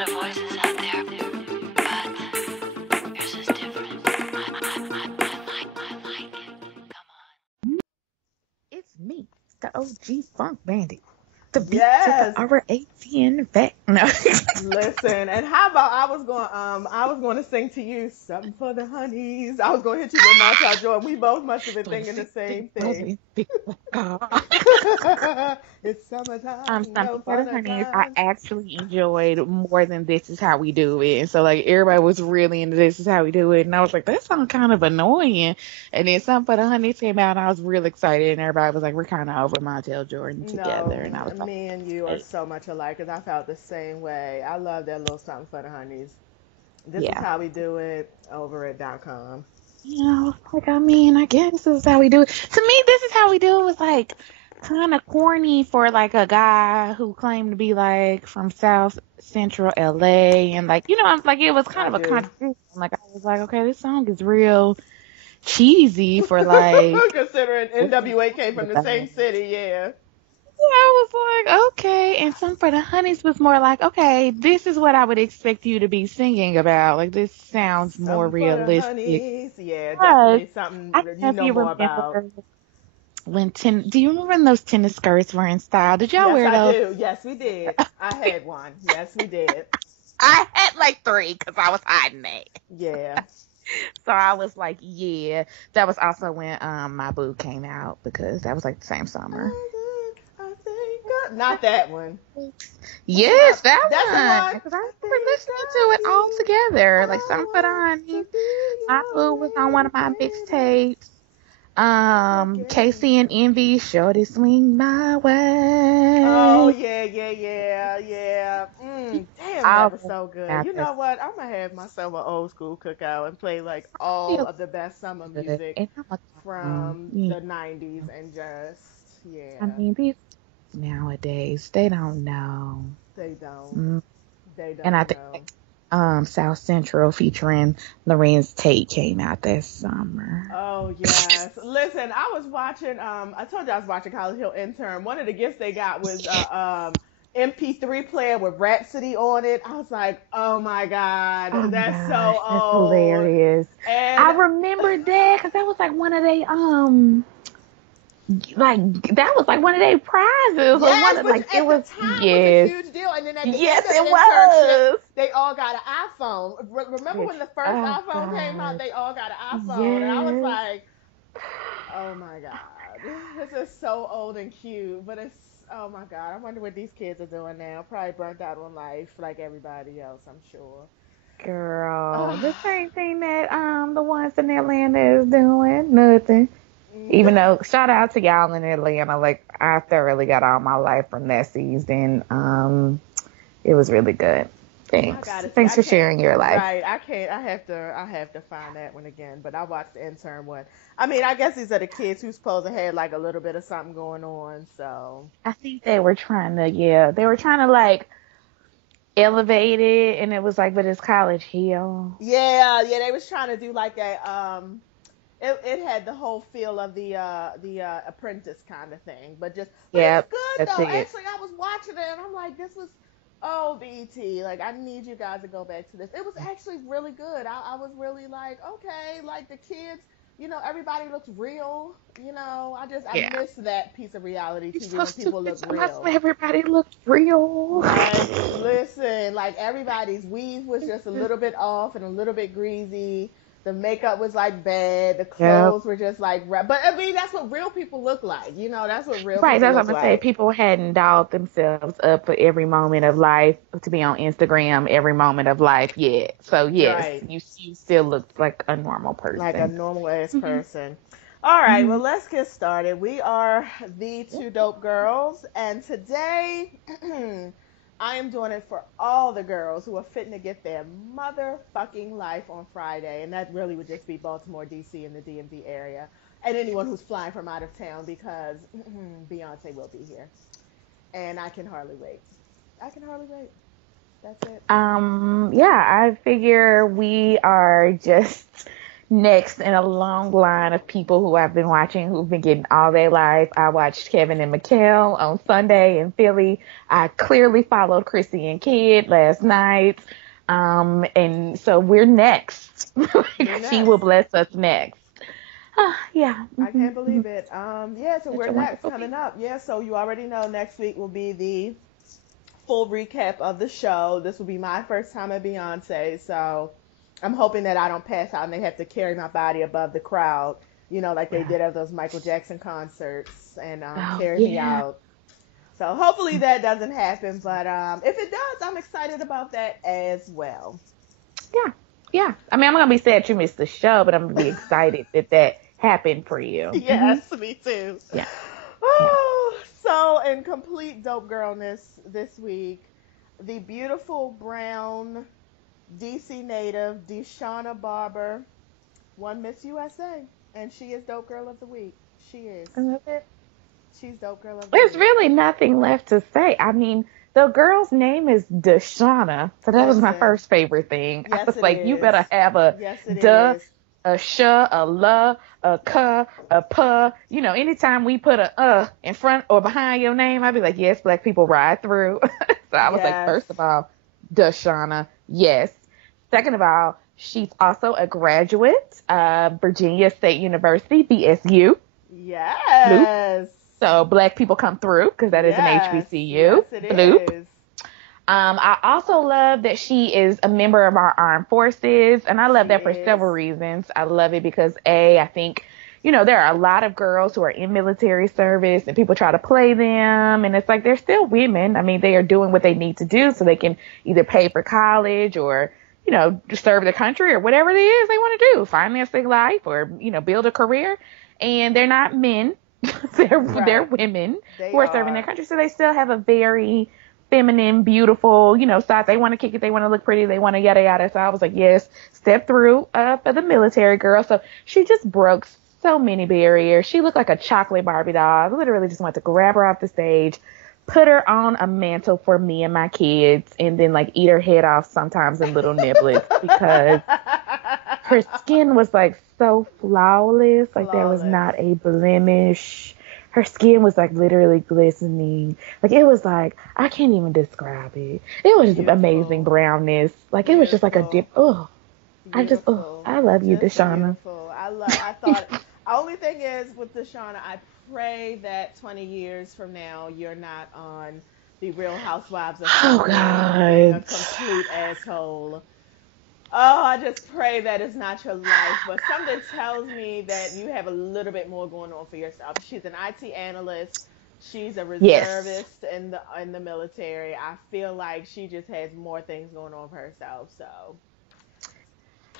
lot of voices out there, but yours is different. I like it. Come on. It's me, the OG Funk Bandit. The beat Yes. to the ATLien back. No. Listen, and how about I was going to sing to you something for the honeys. I was going to hit you with Montel Jordan. We both must have been thinking the same thing. It's summertime. Something No for the fun honeys. I time. actually enjoyed more than This Is How We Do It. And so like everybody was really into This Is How We Do It. And I was like, that sounds kind of annoying. And then Something for the Honeys came out and I was real excited and everybody was like, we're kinda over Montel Jordan together. And I No, was like, me and you are hey, so much alike because I felt the same way. I love that little something for the honeys. This is yeah. how we do it over at .com. You know, like I mean, I guess this is how we do it. To me, This Is How We Do It was like kind of corny for like a guy who claimed to be like from South Central LA, and like I'm like it was kind I of a do. contradiction. Like I was like, okay, this song is real cheesy for like Considering what he's NWA came talking from the about. same city, yeah. Yeah, I was like, okay, and some for the honeys was more like, okay, this is what I would expect you to be singing about. Like this sounds more Something for the realistic. honeys. Yeah, Yes. definitely something I don't know you if know you more about. remember do you remember when those tennis skirts were in style? Did y'all Yes, wear I those? do. Yes, we did. I had one. Yes, we did. I had like three because I was hiding it. Yeah. So I was like, yeah. That was also when my boo came out because that was like the same summer. I think not that one. Yes, that That's the one. one. Because I I remember think listening to of it all you. together. Like I Something for the want Honey. to be My boo was on one of my your lady. mixtapes. Forget. Casey and Envy, Shorty Swing My Oh Way. yeah, yeah, yeah, yeah. Damn, I that was was so good. about You to know what? I'm gonna have myself an old school cookout and play like all feel of the best summer good. music And I'm a from yeah. the '90s and just I yeah, mean, these nowadays they don't know. they don't, Mm. they And I don't think know. South Central featuring Lorenz Tate came out this summer. Oh yes. Listen, I was watching. I told you I was watching College Hill Intern. One of the gifts they got was MP3 player with Rhapsody on it. I was like, oh my god, Oh my that's gosh, so that's old. hilarious. I And remember that because that was like one of they like that was like one of their prizes or one yes, of which like it at the was time was a yes. huge deal. And then at the Yes end of the it internship, was. they all got an iPhone. Remember Yes. when the first Oh iPhone came out? gosh. They all got an iPhone, and I was Yes. like, oh my god, this is so old and cute, but it's oh my god. I wonder what these kids are doing now. Probably burnt out on life like everybody else, I'm sure. Girl, the same thing that the ones in Atlanta is doing. Nothing. Even though shout out to y'all in Atlanta, like I thoroughly got all my life from that season. It was really good. I Thanks. gotta see. Thanks I for can't. sharing your life. Right. I can't. I have to. I have to find that one again. But I watched the intern one. I mean, I guess these are the kids who's supposed to have like a little bit of something going on. So I think they were trying to, yeah, they were trying to like elevate it, and it was like, but it's College Hill. yeah, yeah, they was trying to do like a it had the whole feel of the apprentice kind of thing, but it was Yep, good that's though. it. Actually, I was watching it and I'm like, this was oh BT, like I need you guys to go back to this. It was actually really good. I was really like, okay, like the kids, everybody looks real. I Yeah. miss that piece of reality You're TV when supposed to, people you're look supposed to real. everybody look real. Like, listen, like everybody's weave was just a little bit off and a little bit greasy. The makeup was like bad. The Yep. clothes were just like, but I mean, that's what real people look like. That's what real Right, people that's what look I'm gonna say. like. People hadn't dolled themselves up for every moment of life to be on Instagram every moment of life yet. So yes, Right. you still look like a normal Like a person. normal ass Hmm. person. All right, Hmm. well, let's get started. We are the two dope girls, and today I am doing it for all the girls who are fitting to get their motherfucking life on Friday, and that really would just be Baltimore, D.C., and the DMV area, and anyone who's flying from out of town because Beyonce will be here, and I can hardly wait. I can hardly wait. That's it. Yeah, I figure we are just next in a long line of people who I've been watching who've been getting all their life. I watched Kevin and Mikkel on Sunday in Philly. I clearly followed Chrissy and Kid last night. And so we're next. She will bless us next. Yeah. I can't believe it. Yeah, so we're next wonderful coming up. Yeah, so you already know next week will be the full recap of the show. This will be my first time at Beyonce, so I'm hoping that I don't pass out and they have to carry my body above the crowd, like they did at those Michael Jackson concerts and carry me out. So hopefully that doesn't happen, but if it does, I'm excited about that as well. Yeah. I mean, I'm going to be sad you missed the show, but I'm going to be excited that happened for you. Yes, me too. Yeah. Oh, so in complete dope girlness this week, the beautiful brown DC native Deshauna Barber won Miss USA, and she is dope girl of the week. She is. I love it. She's dope girl of the There's week. really nothing left to say. I mean, the girl's name is Deshauna, so that was my first favorite thing. Yes, I was it like, is. you better have a duh, a sh, a la, a ka, a pa. Anytime we put a in front or behind your name, I'd be like, yes, black people ride through. So I was like, first of all, Deshauna, yes. Second of all, she's also a graduate of Virginia State University, VSU. Yes. So black people come through because that is an HBCU. Yes, it is. I also love that she is a member of our armed forces, and I love that for several reasons. I love it because I think, there are a lot of girls who are in military service and people try to play them, and it's like they're still women. I mean, they are doing what they need to do so they can either pay for college or, serve the country or whatever it is they want to do, finance their life or, build a career. And they're not men. They're women who are serving their country. So they still have a very feminine, beautiful, side. They want to kick it. They want to look pretty. They want to yada, yada. So I was like, yes, step through for the military girl. So she just broke so many barriers. She looked like a chocolate Barbie doll. I literally just wanted to grab her off the stage, put her on a mantle for me and my kids, and then eat her head off sometimes in little niblets because her skin was so flawless. There was not a blemish. Her skin was literally glistening. It was I can't even describe it. It was just amazing brownness. It was just a dip. Oh, I love you, Deshauna. Beautiful. I thought, only thing is with Deshauna, I pray that 20 years from now, you're not on the Real Housewives of being a complete asshole. Oh, I just pray that it's not your life, but something tells me that you have a little bit more going on for yourself. She's an IT analyst. She's a reservist in the military. I feel like she just has more things going on for herself. So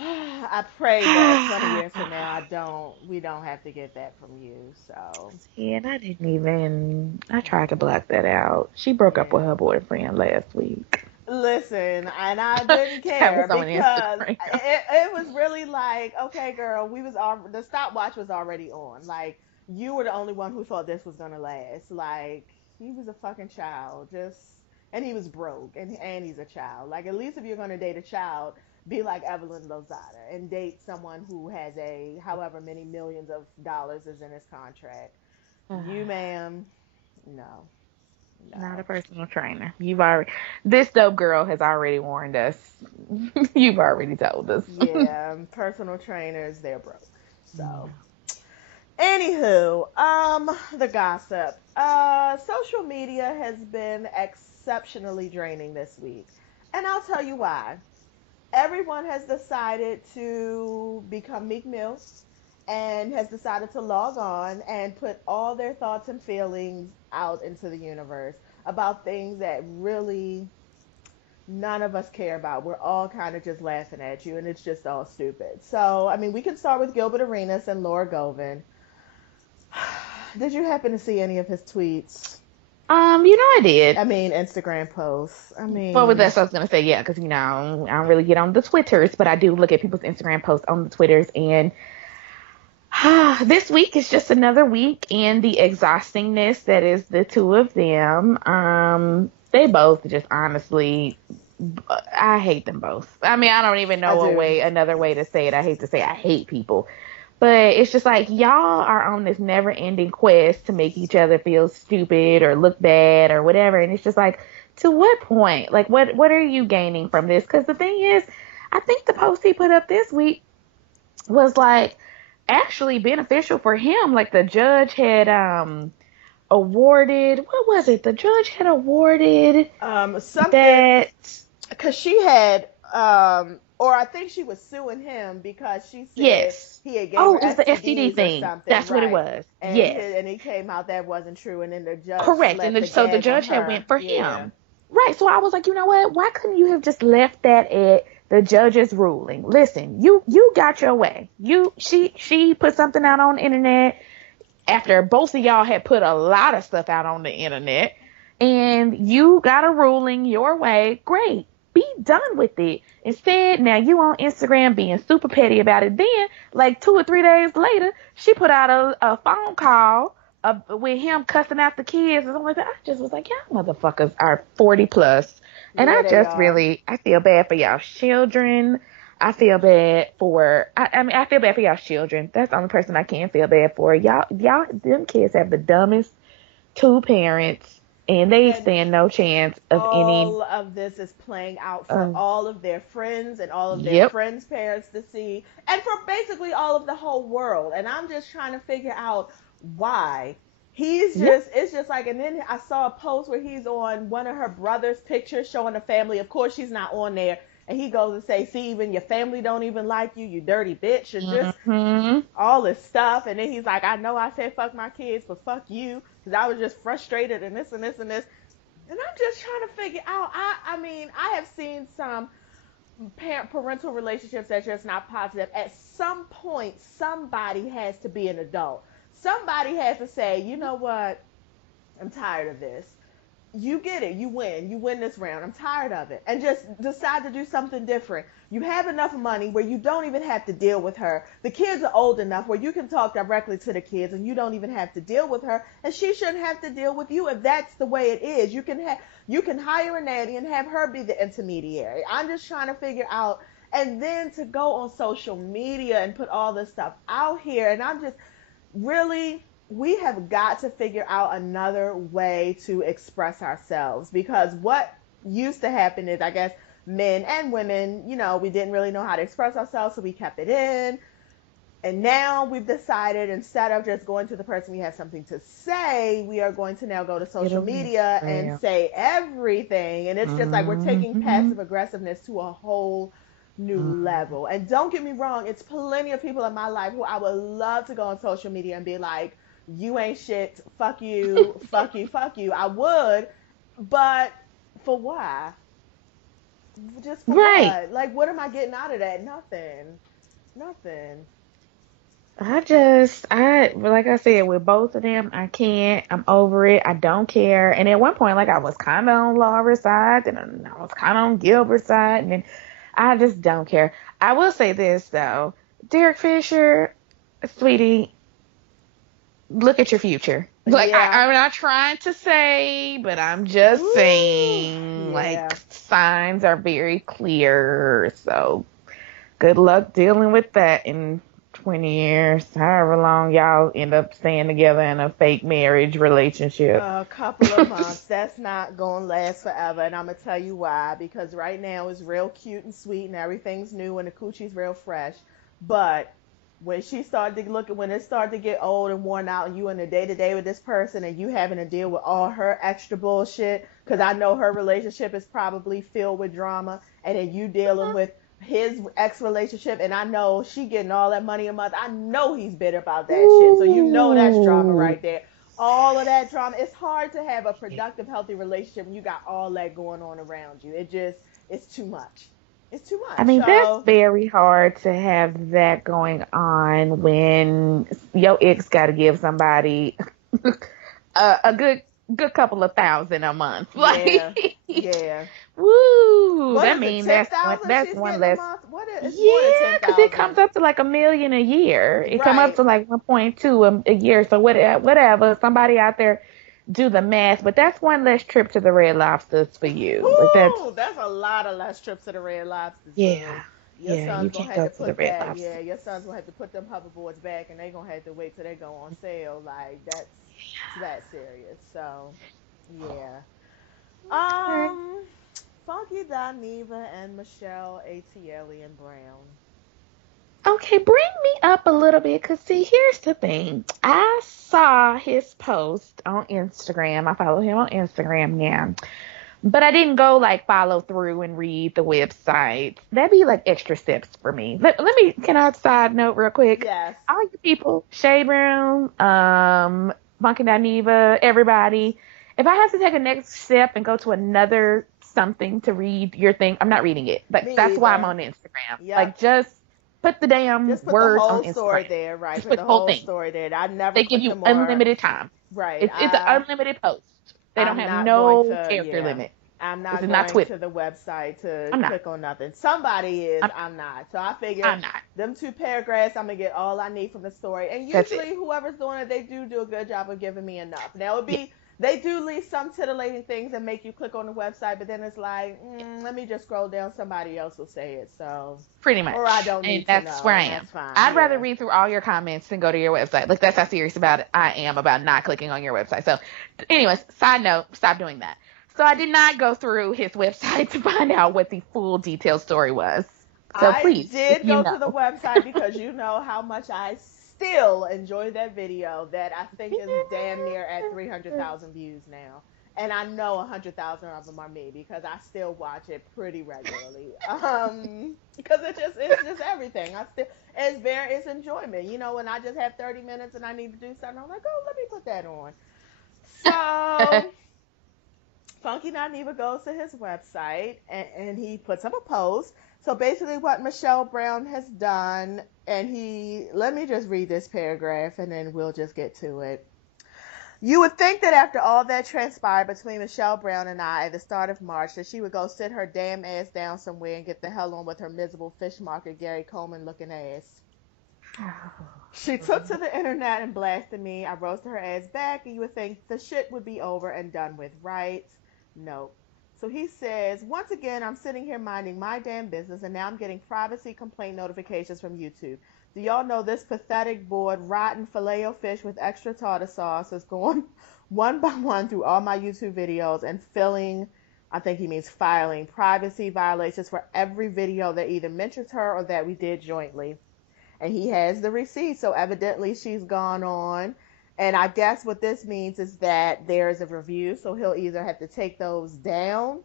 I pray that 20 years from now we don't have to get that from you. So yeah, and I tried to block that out. She broke up with her boyfriend last week. Listen, and I didn't care because it was really okay, girl, the stopwatch was already on. You were the only one who thought this was gonna last. He was a fucking child, and he was broke, and he's a child. At least if you're gonna date a child, be like Evelyn Lozada and date someone who has however many millions of dollars is in his contract. You, ma'am, no. Not a personal trainer. This dope girl has already warned us. You've already told us. Yeah, personal trainers, they're broke. So, anywho, the gossip. Social media has been exceptionally draining this week. And I'll tell you why. Everyone has decided to become Meek Mill and has decided to log on and put all their thoughts and feelings out into the universe about things that really none of us care about. We're all kind of just laughing at you, and it's just all stupid. So, I mean, we can start with Gilbert Arenas and Laura Govan. Did you happen to see any of his tweets? I did. I mean, Instagram posts. Well, with that, I was going to say, yeah, because, I don't really get on the Twitters, but I do look at people's Instagram posts on the Twitters, and this week is just another week in the exhaustingness that is the two of them. They both just honestly I hate them both. I mean, I don't even I know do. another way to say it. I hate to say I hate people. But it's just like y'all are on this never ending quest to make each other feel stupid or look bad or whatever. And it's just like, to what point? Like, what are you gaining from this? Because the thing is, I think the post he put up this week was like actually beneficial for him. Like the judge had awarded, what was it? The judge had awarded Something, that, because she had, or I think she was suing him because she said yes. he had gave Oh, her it was the STD STDs or thing. something, That's what it right? was. And Yes. and it came out that wasn't true, and then the judge Correct. left the So the gag on judge had her. went for Yeah. him. Right. So I was like, you know what? Why couldn't you have just left that at the judge's ruling? Listen, you got your way. She put something out on the internet after both of y'all had put a lot of stuff out on the internet, and you got a ruling your way. Great. Be done with it. Instead, now you on Instagram being super petty about it. Then, like 2 or 3 days later, she put out a phone call with him cussing out the kids and something like that. I just was like, y'all motherfuckers are 40 plus. And Yeah, I they just are. really, I feel bad for y'all children. I feel bad for y'all children. That's the only person I can feel bad for. Them kids have the dumbest two parents, and they And stand no chance of any. all of this is playing out for Uh, all of their friends and all of their yep. friends' parents to see, and for basically all of the whole world. And I'm just trying to figure out why. Yep. It's just like, and then I saw a post where he's on one of her brother's pictures showing the family. Of course, she's not on there. And he goes and say, see, even your family don't even like you, you dirty bitch, and just Mm-hmm. all this stuff. And then he's like, I know I said fuck my kids, but fuck you, because I was just frustrated and this and this and this. And I'm just trying to figure out. I mean, I have seen some parental relationships that's just not positive. At some point, somebody has to be an adult. Somebody has to say, you know what? I'm tired of this. You get it. You win. You win this round. I'm tired of it. And just decide to do something different. You have enough money where you don't even have to deal with her. The kids are old enough where you can talk directly to the kids and you don't even have to deal with her. And she shouldn't have to deal with you if that's the way it is. You can hire a nanny and have her be the intermediary. I'm just trying to figure out. And then to go on social media and put all this stuff out here. And I'm just really, we have got to figure out another way to express ourselves, because what used to happen is, I guess, men and women, we didn't really know how to express ourselves, so we kept it in. And now we've decided, instead of just going to the person we have something to say, we are going to now go to Get social on media and Instagram. say everything. And it's just like we're taking Mm-hmm. passive aggressiveness to a whole new level. And don't get me wrong, it's plenty of people in my life who I would love to go on social media and be like, you ain't shit, fuck you, fuck you, fuck you. I would, but for why? Just for Right. what? Like, what am I getting out of that? Nothing. Nothing. Like I said, with both of them, I can't. I'm over it. I don't care. And at one point, like, I was kind of on Laura's side, and I was kind of on Gilbert's side, and then I just don't care. I will say this, though. Derek Fisher, sweetie, look at your future. Like, Yeah. I'm not trying to say, but I'm just Ooh, saying, like, yeah. signs are very clear. So good luck dealing with that in 20 years, however long y'all end up staying together in a fake marriage relationship. A couple of months. That's not going to last forever. And I'm going to tell you why. Because right now it's real cute and sweet and everything's new and the coochie's real fresh. But when it started to get old and worn out, and you in the day to day with this person and you having to deal with all her extra bullshit, because I know her relationship is probably filled with drama, and then you dealing with his ex relationship, and I know she getting all that money a month. I know he's bitter about that shit. So you know that's drama Ooh. right there. All of that drama. It's hard to have a productive, healthy relationship when you got all that going on around you. It's too much. It's too I much. mean, that's So very hard to have that going on when your ex got to give somebody a good couple of thousand a month. yeah, Like, yeah. woo, What that is it? means ten that's one thousand that's she's one getting a less. month. What is? It's more than Yeah, ten because it comes thousand. up to like 1 million a year. It come up Right. to like 1.2 a year. So whatever. Somebody out there do the math, but that's one less trip to the Red Lobsters for you. Woo, Like that's a lot of less trips to the Red Lobsters, boo. yeah, Your yeah, you son's gonna can't have go to to the put Red that, Lobster. yeah, your son's gonna have to put them hoverboards back, and they gonna have to wait till they go on sale. Like that's that serious. So, yeah. Okay. Um, Funky Dineva and Michelle ATLien Brown. Okay, bring me up a little bit, cause see, here's the thing. I saw his post on Instagram. I follow him on Instagram now. But I didn't go like follow through and read the website. That'd be like extra steps for me. Let me, can I side note real quick? Yes. All you people, Shade Room, Monkey Dineva, everybody. If I have to take a next step and go to another something to read your thing, I'm not reading it. But Me that's why I'm either. on Instagram. Yep. Like just put the damn Just put the words on whole story Instagram. there, right? Just Put put the the whole whole thing. story there. I never They give put the you more. unlimited time. Right. It's an unlimited post. They don't I'm have not going no to. character Yeah. limit. I'm This not is not going Twitter. to the website to I'm not. click on nothing. Somebody is. I'm, I'm not. So I figure I'm not. them 2 paragraphs, I'm gonna get all I need from the story. And That's usually, it. whoever's doing it, they do a good job of giving me enough. Now it'd be they do leave some titillating things that make you click on the website, but then it's like, let me just scroll down. Somebody else will say it. So, Pretty much. or I don't And need to that's know, where I and am. that's fine. I'd rather Yeah. read through all your comments than go to your website. Like, that's how serious about it I am about not clicking on your website. So, anyways, side note, stop doing that. So, I did not go through his website to find out what the full detailed story was. So, I please, if did you go to the know. website because you know how much I still enjoy that video that I think is damn near at 300,000 views now. And I know 100,000 of them are me because I still watch it pretty regularly. Because it's just everything. It's enjoyment. You know, when I just have 30 minutes and I need to do something, I'm like, oh, let me put that on. So Funky Dineva goes to his website and he puts up a post. So basically, what Michelle Brown has done, let me just read this paragraph and then we'll just get to it. You would think that after all that transpired between Michelle Brown and I at the start of March, that she would go sit her damn ass down somewhere and get the hell on with her miserable fish market Gary Coleman looking ass. She took to the internet and blasted me. I roasted her ass back, and you would think the shit would be over and done with, right? Nope. So he says, once again, I'm sitting here minding my damn business, and now I'm getting privacy complaint notifications from YouTube. Do y'all know this pathetic board, rotten Filet-O-Fish with extra tartar sauce is going one by one through all my YouTube videos and I think he means filing, privacy violations for every video that either mentions her or that we did jointly. And he has the receipt, so evidently she's gone on. And I guess what this means is that there's a review, so he'll either have to take those down.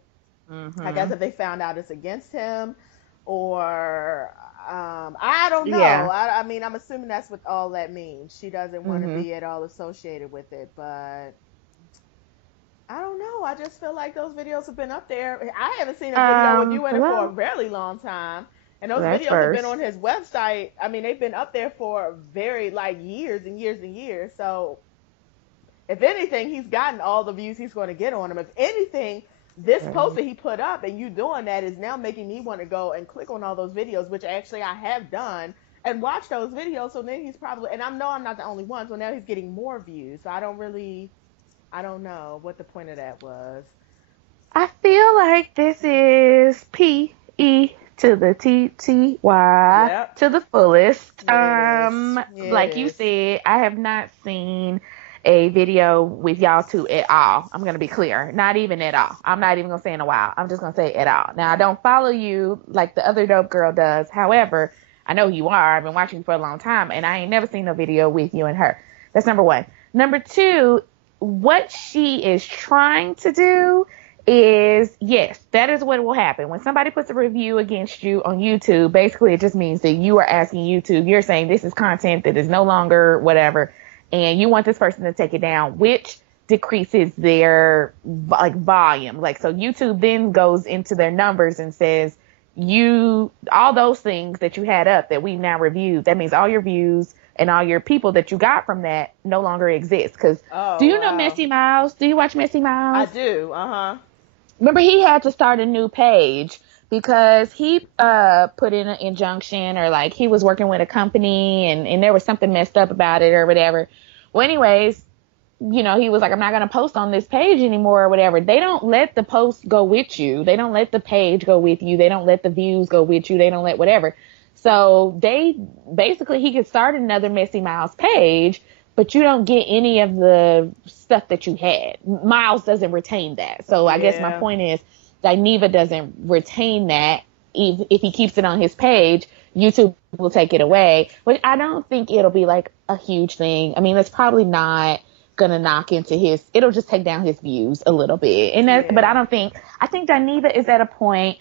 I guess if they found out it's against him, or I don't know. Yeah. I mean, I'm assuming that's what all that means. She doesn't want to be at all associated with it, but I don't know. I just feel like those videos have been up there. I haven't seen a video with you in it for a very long time. And those videos have been on his website. I mean, they've been up there for very, like, years and years and years. So, if anything, he's gotten all the views he's going to get on them. If anything, this post that he put up and you doing that is now making me want to go and click on all those videos, which actually I have done, and watch those videos. So then he's probably, and I know I'm not the only one, so now he's getting more views. So I don't know what the point of that was. I feel like this is PE to the TTY to the fullest. Like you said, I have not seen a video with y'all two at all. I'm going to be clear. Not even at all. I'm not even going to say in a while. I'm just going to say at all. Now, I don't follow you like the other dope girl does. However, I know who you are. I've been watching you for a long time, and I ain't never seen no video with you and her. That's number one. Number two, what she is trying to do is, yes, that is what will happen. When somebody puts a review against you on YouTube, basically it just means that you are asking YouTube, you're saying this is content that is no longer whatever, and you want this person to take it down, which decreases their like volume. Like, so YouTube then goes into their numbers and says, all those things that you had up that we've now reviewed, that means all your views and all your people that you got from that no longer exist. Because do you know Messy Miles? Do you watch Messy Miles? I do. Remember, he had to start a new page because he put in an injunction, or like he was working with a company and there was something messed up about it or whatever. Well, anyways, he was like, I'm not going to post on this page anymore or whatever. They don't let the post go with you. They don't let the page go with you. They don't let the views go with you. They don't let whatever. So he could start another Messy Miles page, but you don't get any of the stuff that you had. Miles doesn't retain that. So I guess my point is Dineva doesn't retain that. If he keeps it on his page, YouTube will take it away. But I don't think it'll be like a huge thing. I mean, it's probably not gonna knock into it'll just take down his views a little bit. But I think Dineva is at a point,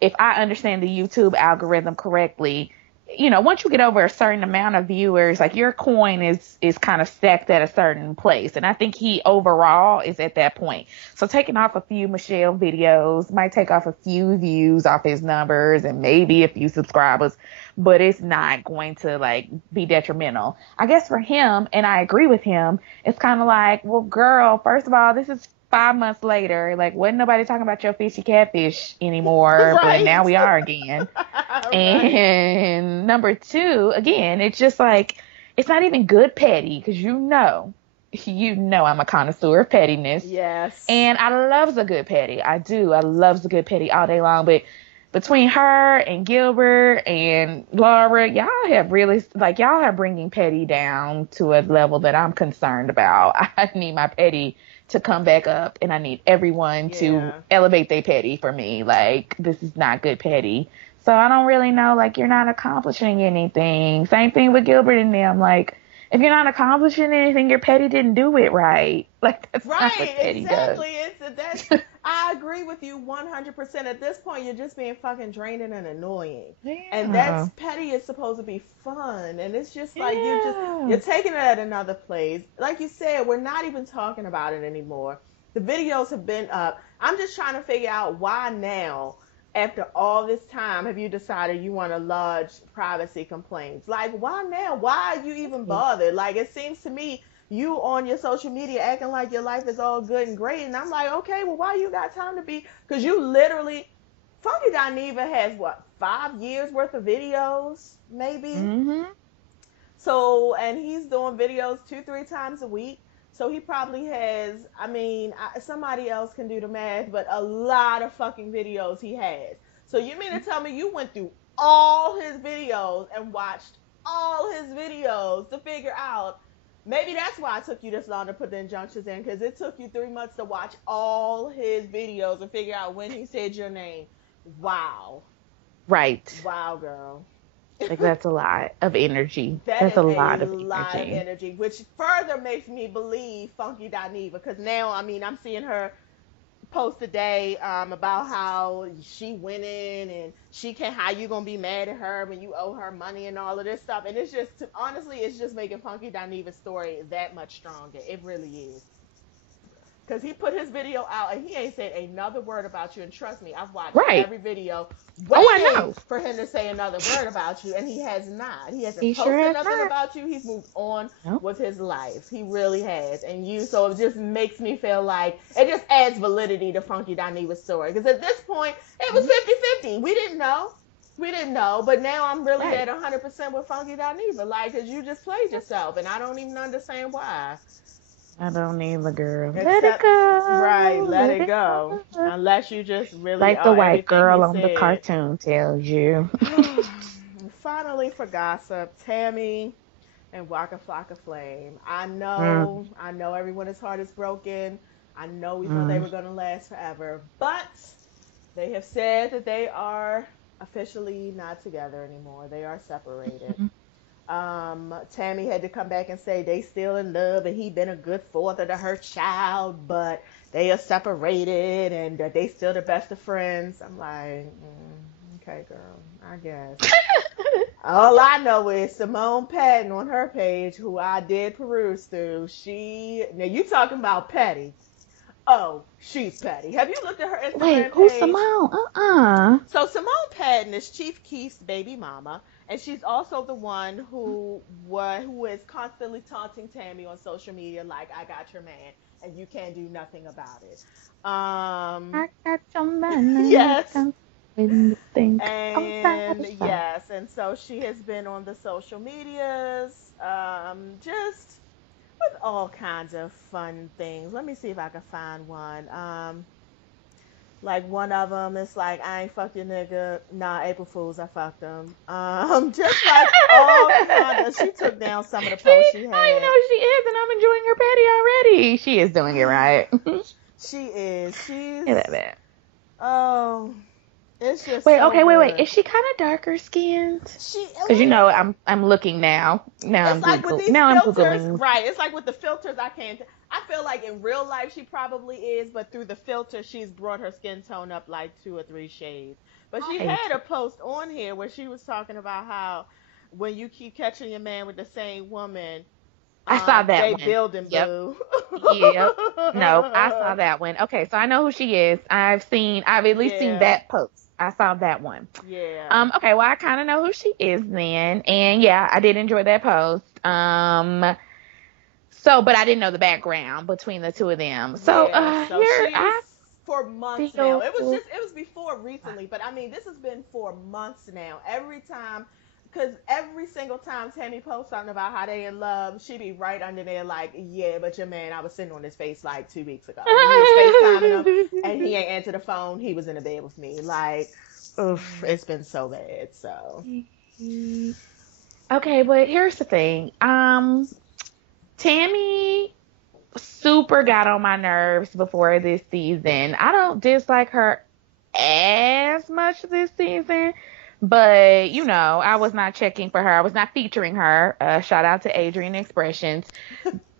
if I understand the YouTube algorithm correctly, once you get over a certain amount of viewers, like your coin is kind of stacked at a certain place. And I think he overall is at that point. So taking off a few Michelle videos might take off a few views off his numbers and maybe a few subscribers, but it's not going to like be detrimental. I guess for him, and I agree with him, it's kind of like, well, girl, first of all, this is 5 months later. Like, wasn't nobody talking about your fishy catfish anymore, Right. but now we are again. Right. And number two, again, it's just like, it's not even good petty, because I'm a connoisseur of pettiness. Yes. And I love the good petty. I do. I love the good petty all day long. But between her and Gilbert and Laura, y'all have bringing petty down to a level that I'm concerned about. I need my petty to come back up, and I need everyone to elevate their petty for me. Like, this is not good petty. So I don't really know, like, you're not accomplishing anything. Same thing with Gilbert and them. Like, if you're not accomplishing anything, your petty didn't do it right. Like, that's not what petty exactly. does. I agree with you 100%. At this point, you're just being fucking draining and annoying. Yeah. And that's petty is supposed to be fun. And it's just like you're taking it at another place. Like you said, we're not even talking about it anymore. The videos have been up. I'm just trying to figure out why now, after all this time, have you decided you want to lodge privacy complaints? Like, why now? Why are you even bothered? Like, it seems to me you on your social media acting like your life is all good and great. And I'm like, okay, well, why you got time to be? Because you literally, Funky Dineva has, 5 years worth of videos, maybe? Mm-hmm. So, and he's doing videos 2-3 times a week. So he probably has, somebody else can do the math, but a lot of fucking videos he has. So you mean to tell me you went through all his videos and watched all his videos to figure out, maybe that's why it took you this long to put the injunctions in, because it took you 3 months to watch all his videos and figure out when he said your name. Wow. Right. Wow, girl. Like, that's a lot of energy. That's a lot of energy. Which further makes me believe Funky Dineva, because now, I'm seeing her post today about how she winning and how you gonna be mad at her when you owe her money and all of this stuff. And it's just, honestly, it's just making Funky Dineva's story that much stronger. It really is. Because he put his video out and he ain't said another word about you. And trust me, I've watched every video waiting for him to say another word about you. And he has not. He hasn't posted nothing about you. He's moved on with his life. He really has. And so it just makes me feel like it just adds validity to Funky Dineva's story. Because at this point, it was 50-50. We didn't know. But now I'm really at 100% with Funky Dineva. Like, because you just played yourself. And I don't even understand why. I don't need the girl. Let it go. Right, let it go. Unless you just really like the white girl on the cartoon tells you. Finally, for gossip, Tammy and Waka Flocka Flame. I know everyone's heart is broken. I know we thought they were going to last forever. But they have said that they are officially not together anymore. They are separated. Tammy had to come back and say they still in love and he been a good father to her child, but they are separated and they still the best of friends. I'm like, okay, girl, I guess. All I know is Simone Patton on her page, who I did peruse through, now you talking about petty. Oh, she's petty. Have you looked at her Instagram page? Wait, who's Simone? So Simone Patton is Chief Keef's baby mama. And she's also the one who is constantly taunting Tammy on social media, like, I got your man, and you can't do nothing about it. I got your man. Yes. And yes, and so she has been on the social medias, just with all kinds of fun things. Let me see if I can find one. Like one of them, it's like I ain't fucked your nigga. Nah, April Fools, I fucked him. Just like all kind of. She took down some of the See, posts she I don't even know had. who she is, and I'm enjoying her petty already. She is doing it right. She is. I She's. love it. Oh, it's just Wait, so okay, wait. good. Is she kind of darker skinned? She. Because I'm looking now. It's like with these Now I'm filters, googling. right? It's like with the filters, I can't. I feel like in real life she probably is, but through the filter, she's brought her skin tone up like 2 or 3 shades. But she Right. had a post on here where she was talking about how when you keep catching your man with the same woman, I saw that they one. building Yep. boo. Yep. Nope. I saw that one. Okay, so I know who she is. I've at least seen Yeah, that post. I saw that one. yeah, Okay, well I kind of know who she is then. And yeah, I did enjoy that post. So, but I didn't know the background between the two of them. So, yeah. So here she's I for months now. feel, It was before recently, but I mean this has been for months now. Every time, because every single time Tammy posts something about how they in love, she be right under there like, yeah, but your man, I was sitting on his face like 2 weeks ago. We was FaceTiming him and he ain't answered the phone. He was in the bed with me. Like, oof, it's been so bad. So okay, but here's the thing. Tammy super got on my nerves before this season. I don't dislike her as much this season, but I was not checking for her. I was not featuring her. Shout out to ATLien Expressions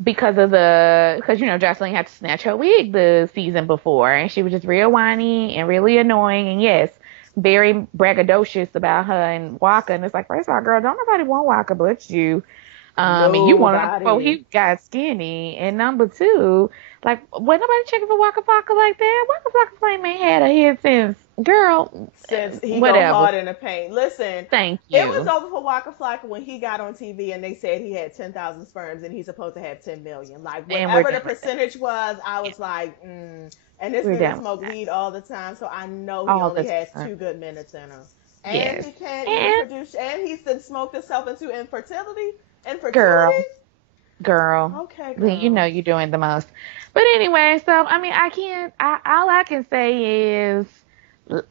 because Jocelyn had to snatch her wig the season before, and she was just real whiny and really annoying, and yes, very braggadocious about her and Waka. And it's like, first of all, girl, don't nobody want Waka but you. And you wanted him before nobody. he got skinny. And number two, like, wasn't nobody checking for Waka Flocka like that? Waka Flocka Flame ain't had a hit since, girl, Since he go whatever. hard in the paint. Listen, Thank it was you. over for Waka Flocka when he got on TV and they said he had 10,000 sperms and he's supposed to have 10 million. Like, And we're whatever the done with that. percentage was, I was like, And this We're nigga done with smoked that. weed all the time, so I know he All the only has time. 2 good minutes in him. And Yes. he can't even And, produce, and he's smoked himself into infertility. girl, Infertility? Okay, well, girl. you're doing the most. But anyway, so, I mean, all I can say is,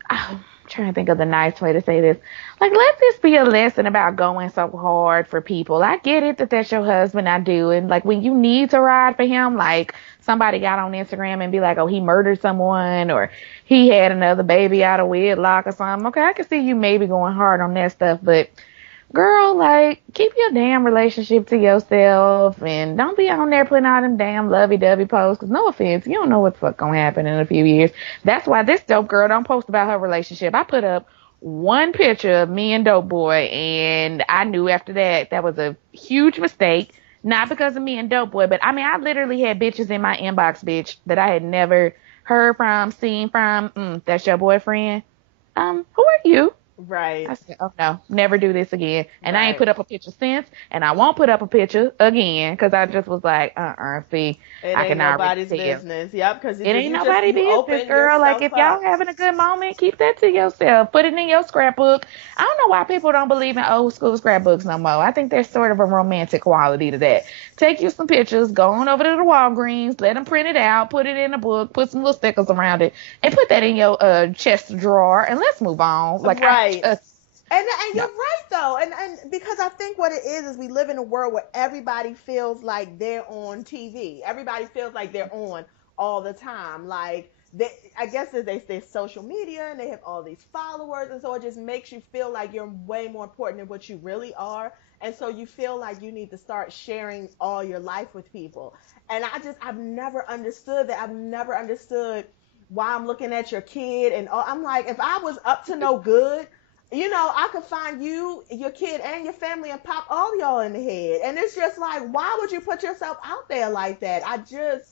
I'm trying to think of the nice way to say this. Like, let this be a lesson about going so hard for people. I get it that that's your husband. I do. And like, when you need to ride for him, like somebody got on Instagram and be like, oh, he murdered someone or he had another baby out of wedlock or something. Okay, I can see you maybe going hard on that stuff, but girl, like, keep your damn relationship to yourself and don't be on there putting all them damn lovey-dovey posts. Cause no offense, you don't know what the fuck gonna happen in a few years. That's why this dope girl don't post about her relationship. I put up one picture of me and Dope Boy, and I knew after that was a huge mistake. Not because of me and Dope Boy, but I mean, I literally had bitches in my inbox, bitch, that I had never heard from, seen from. That's your boyfriend? Who are you? Right, I said, oh no, never do this again. And I ain't right. put up a picture since, and I won't put up a picture again, because I just was like, see, It I ain't can already nobody's tell. business. Yep, because It ain't you just nobody you business, open girl. Like, yourself if y'all up. having a good moment, keep that to yourself. Put it in your scrapbook. I don't know why people don't believe in old school scrapbooks no more. I think there's sort of a romantic quality to that. Take you some pictures, go on over to the Walgreens, let them print it out, put it in a book, put some little stickers around it, and put that in your chest drawer, and let's move on. Like, I Right. just, And no. you're right though, and because I think what it is we live in a world where everybody feels like they're on TV. Everybody feels like they're on all the time. Like I guess there's social media and they have all these followers, and so it just makes you feel like you're way more important than what you really are. And so you feel like you need to start sharing all your life with people. And I've never understood that. I've never understood why I'm looking at your kid and all. I'm like, if I was up to no good, I could find you, your kid, and your family and pop all y'all in the head. And it's just like, why would you put yourself out there like that? I don't,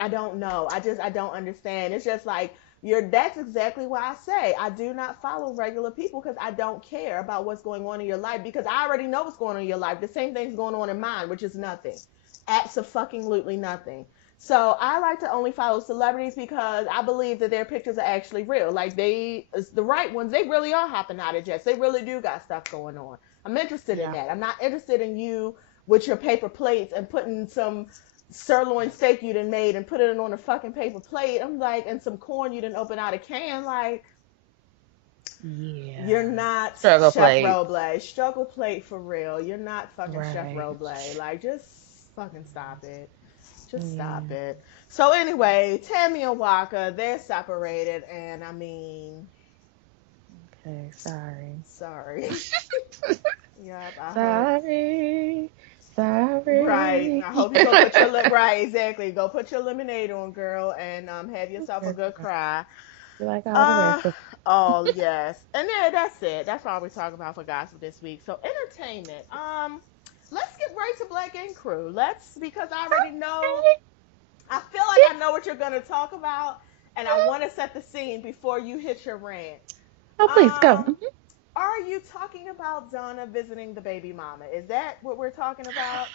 I don't know. I don't understand. It's just like, that's exactly why I say I do not follow regular people because I don't care about what's going on in your life because I already know what's going on in your life. The same thing's going on in mine, which is nothing. Absolutely nothing. So I like to only follow celebrities because I believe that their pictures are actually real. Like the right ones, they really are hopping out of jets. They really do got stuff going on. I'm interested in Yeah. that. I'm not interested in you with your paper plates and putting some sirloin steak you done made and put it on a fucking paper plate. I'm like, and some corn you done open out a can. Like, Yeah. you're not Struggle Chef plate. Roble. Struggle plate for real. You're not fucking Chef Right. Roble. Like, just fucking stop it. Just Yeah. stop it. So anyway, Tammy and Waka, they're separated, and I mean, Okay, sorry. sorry. Yep, I hope. Sorry. Right. I hope you go put your right, exactly. Go put your lemonade on, girl, and have yourself a good cry. Like all the rest of Oh yes. And then that's it. That's all we're talking about for gossip this week. So entertainment. Let's get right to Black Ink Crew. Because I already know, I feel like I know what you're gonna talk about, and I want to set the scene before you hit your rant. Oh, please go. Are you talking about Donna visiting the baby mama? Is that what we're talking about?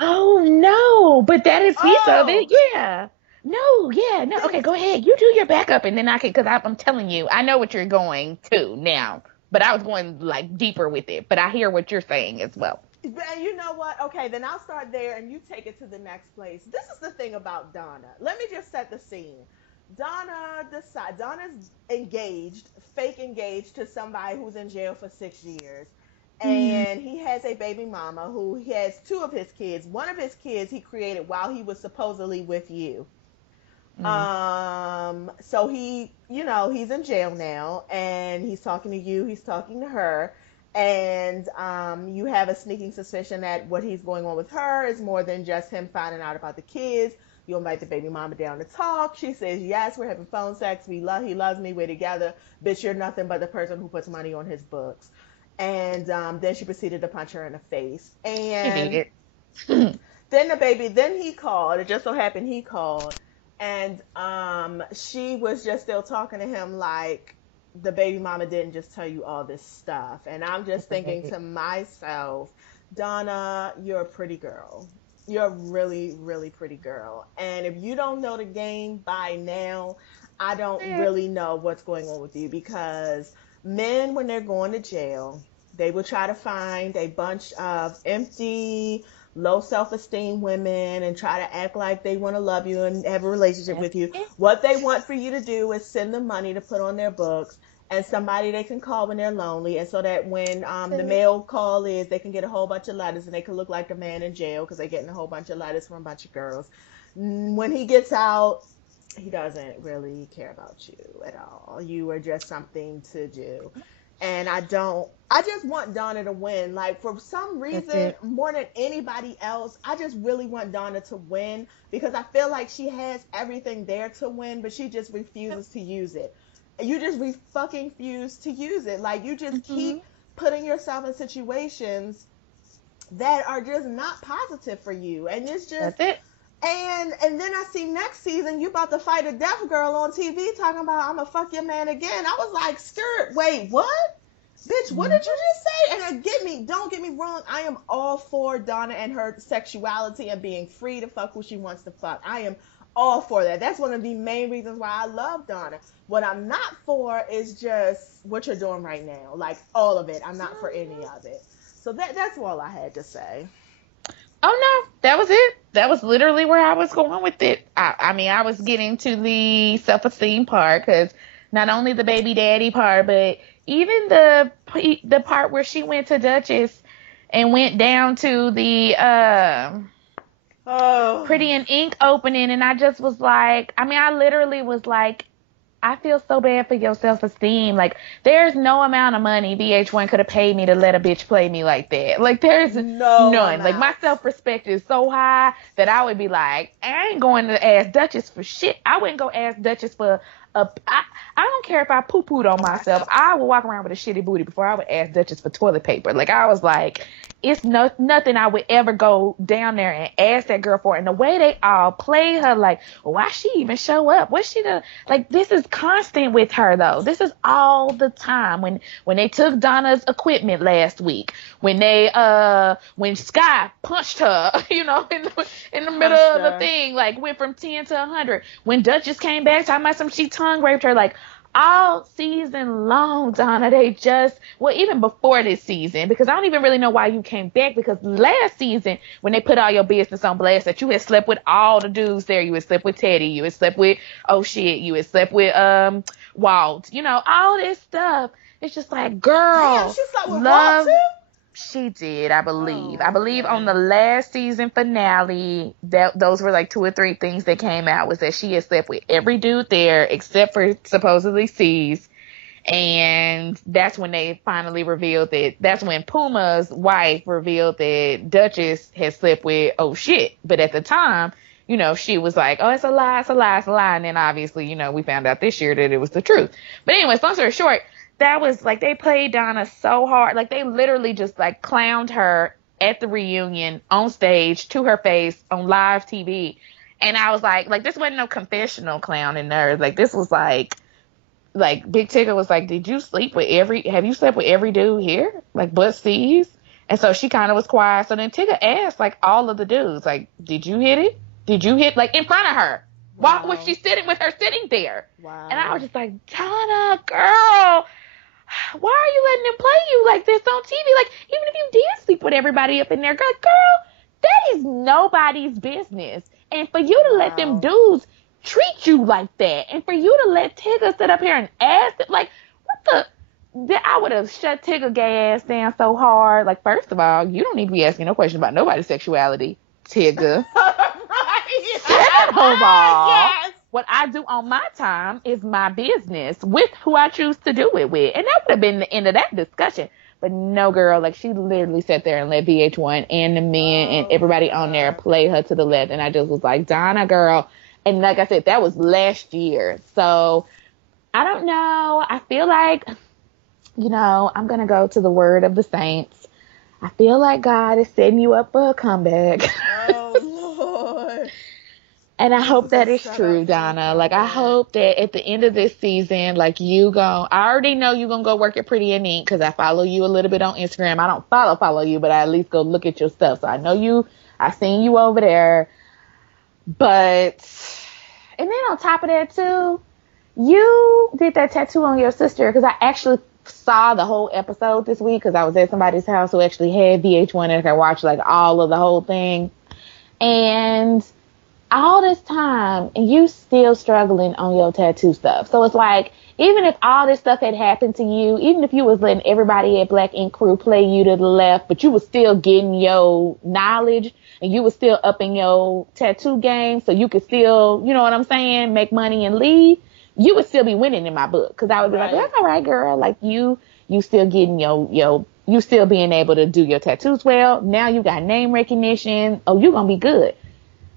Oh no, but that is piece of it. Yeah. No, yeah, no. Okay, go ahead. You do your backup, and then I can, because I'm telling you, I know what you're going to now, but I was going like deeper with it. But I hear what you're saying as well. And you know what? Okay, then I'll start there, and you take it to the next place. This is the thing about Donna. Let me just set the scene. Donna's engaged, fake engaged to somebody who's in jail for 6 years. And he has a baby mama who he has 2 of his kids. One of his kids he created while he was supposedly with you. So he, he's in jail now, and he's talking to you, he's talking to her, and you have a sneaking suspicion that what he's going on with her is more than just him finding out about the kids. You invite the baby mama down to talk. She says, yes, we're having phone sex. He loves me. We're together. Bitch, you're nothing but the person who puts money on his books. And then she proceeded to punch her in the face. And then he called. It just so happened he called. And she was just still talking to him like the baby mama didn't just tell you all this stuff. And I'm just thinking to myself, Donna, you're a pretty girl. You're a really, really pretty girl. And if you don't know the game by now, I don't really know what's going on with you, because men, when they're going to jail, they will try to find a bunch of empty, low self-esteem women and try to act like they want to love you and have a relationship with you. What they want for you to do is send them money to put on their books and somebody they can call when they're lonely, and so that when the mail call is, they can get a whole bunch of letters and they can look like the man in jail because they're getting a whole bunch of letters from a bunch of girls. When he gets out, he doesn't really care about you at all. You are just something to do. And I just want Donna to win. Like, for some reason, more than anybody else, I just really want Donna to win, because I feel like she has everything there to win, but she just refuses to use it. You just fucking refuse to use it. Like, you just keep putting yourself in situations that are just not positive for you. And it's just... That's it. And then I see next season you about to fight a deaf girl on TV talking about I'm gonna fuck your man again. I was like, skirt, wait, what? Bitch, what did you just say? And don't get me wrong, I am all for Donna and her sexuality and being free to fuck who she wants to fuck. I am all for that. That's one of the main reasons why I love Donna. What I'm not for is just what you're doing right now. Like, all of it. I'm not for any of it. So that's all I had to say. Oh, no, that was it. That was literally where I was going with it. I mean, I was getting to the self-esteem part, because not only the baby daddy part, but even the part where she went to Duchess and went down to the Pretty in Ink opening, and I just was like, I mean, I literally was like, I feel so bad for your self-esteem. Like, there's no amount of money VH1 could have paid me to let a bitch play me like that. Like, there's none. Like, my self-respect is so high that I would be like, I ain't going to ask Duchess for shit. I wouldn't go ask Duchess for I don't care if I poo-pooed on myself. I would walk around with a shitty booty before I would ask Duchess for toilet paper. Like, I was like, it's nothing I would ever go down there and ask that girl for. And the way they all play her, like, why she even show up? What's she gonna, like, this is constant with her, though. This is all the time. When they took Donna's equipment last week, when Sky punched her, in the middle of the thing, like, went from 10 to 100. When Duchess came back talking about she tongue raped her, like, all season long, Donna, they just, well, even before this season, because I don't even really know why you came back, because last season, when they put all your business on blast, that you had slept with all the dudes there, you had slept with Teddy, you had slept with, oh shit, you had slept with, Walt, all this stuff. It's just like, Damn, girl, she slept with Walt love. too? She did, I believe. I Oh, believe on okay. the last season finale, that those were like 2 or 3 things that came out, was that she had slept with every dude there except for supposedly C's. And that's when they finally revealed that. That's when Puma's wife revealed that Duchess had slept with, oh shit. But at the time, she was like, oh, it's a lie, it's a lie, it's a lie. And then obviously, we found out this year that it was the truth. But anyway, long story short, that was like, they played Donna so hard. Like, they literally just like clowned her at the reunion on stage to her face on live TV. And I was like, this wasn't no confessional clown in there. Like, this was like Big Tigger was like, have you slept with every dude here? Like, but C's? And so she kind of was quiet. So then Tigger asked like all of the dudes, like, did you hit it? Did you hit, like, in front of her? Wow. Why was she sitting with her sitting there? Wow. And I was just like, Donna, girl, why are you letting them play you like this on TV? Like, even if you did sleep with everybody up in there, girl, that is nobody's business. And for you to let them dudes treat you like that, and for you to let Tigger sit up here and ask it, like, what the, I would have shut Tigger gay ass down so hard. Like, first of all, you don't need to be asking no question about nobody's sexuality, Tigger. Right. Second of all, Yes. what I do on my time is my business with who I choose to do it with. And that would have been the end of that discussion. But no, girl, like, she literally sat there and let VH1 and the men and everybody on there play her to the left. And I just was like, Donna, girl. And like I said, that was last year. So I don't know. I feel like, I'm going to go to the word of the saints. I feel like God is setting you up for a comeback. Oh, Lord. And I hope that is true, Donna. Like, I hope that at the end of this season, like, I already know you're going to go work at Pretty and Ink, because I follow you a little bit on Instagram. I don't follow you, but I at least go look at your stuff. So I know I've seen you over there. But, and then on top of that too, you did that tattoo on your sister, because I actually saw the whole episode this week, because I was at somebody's house who actually had VH1 and I could watch like all of the whole thing. And all this time, and you still struggling on your tattoo stuff. So it's like, even if all this stuff had happened to you, even if you was letting everybody at Black Ink Crew play you to the left, but you was still getting your knowledge and you was still upping your tattoo game, so you could still, you know what I'm saying, make money and leave, you would still be winning in my book. Cause I would be like, that's all right, girl. Like, you still getting you still being able to do your tattoos well. Now you got name recognition. Oh, you gonna be good.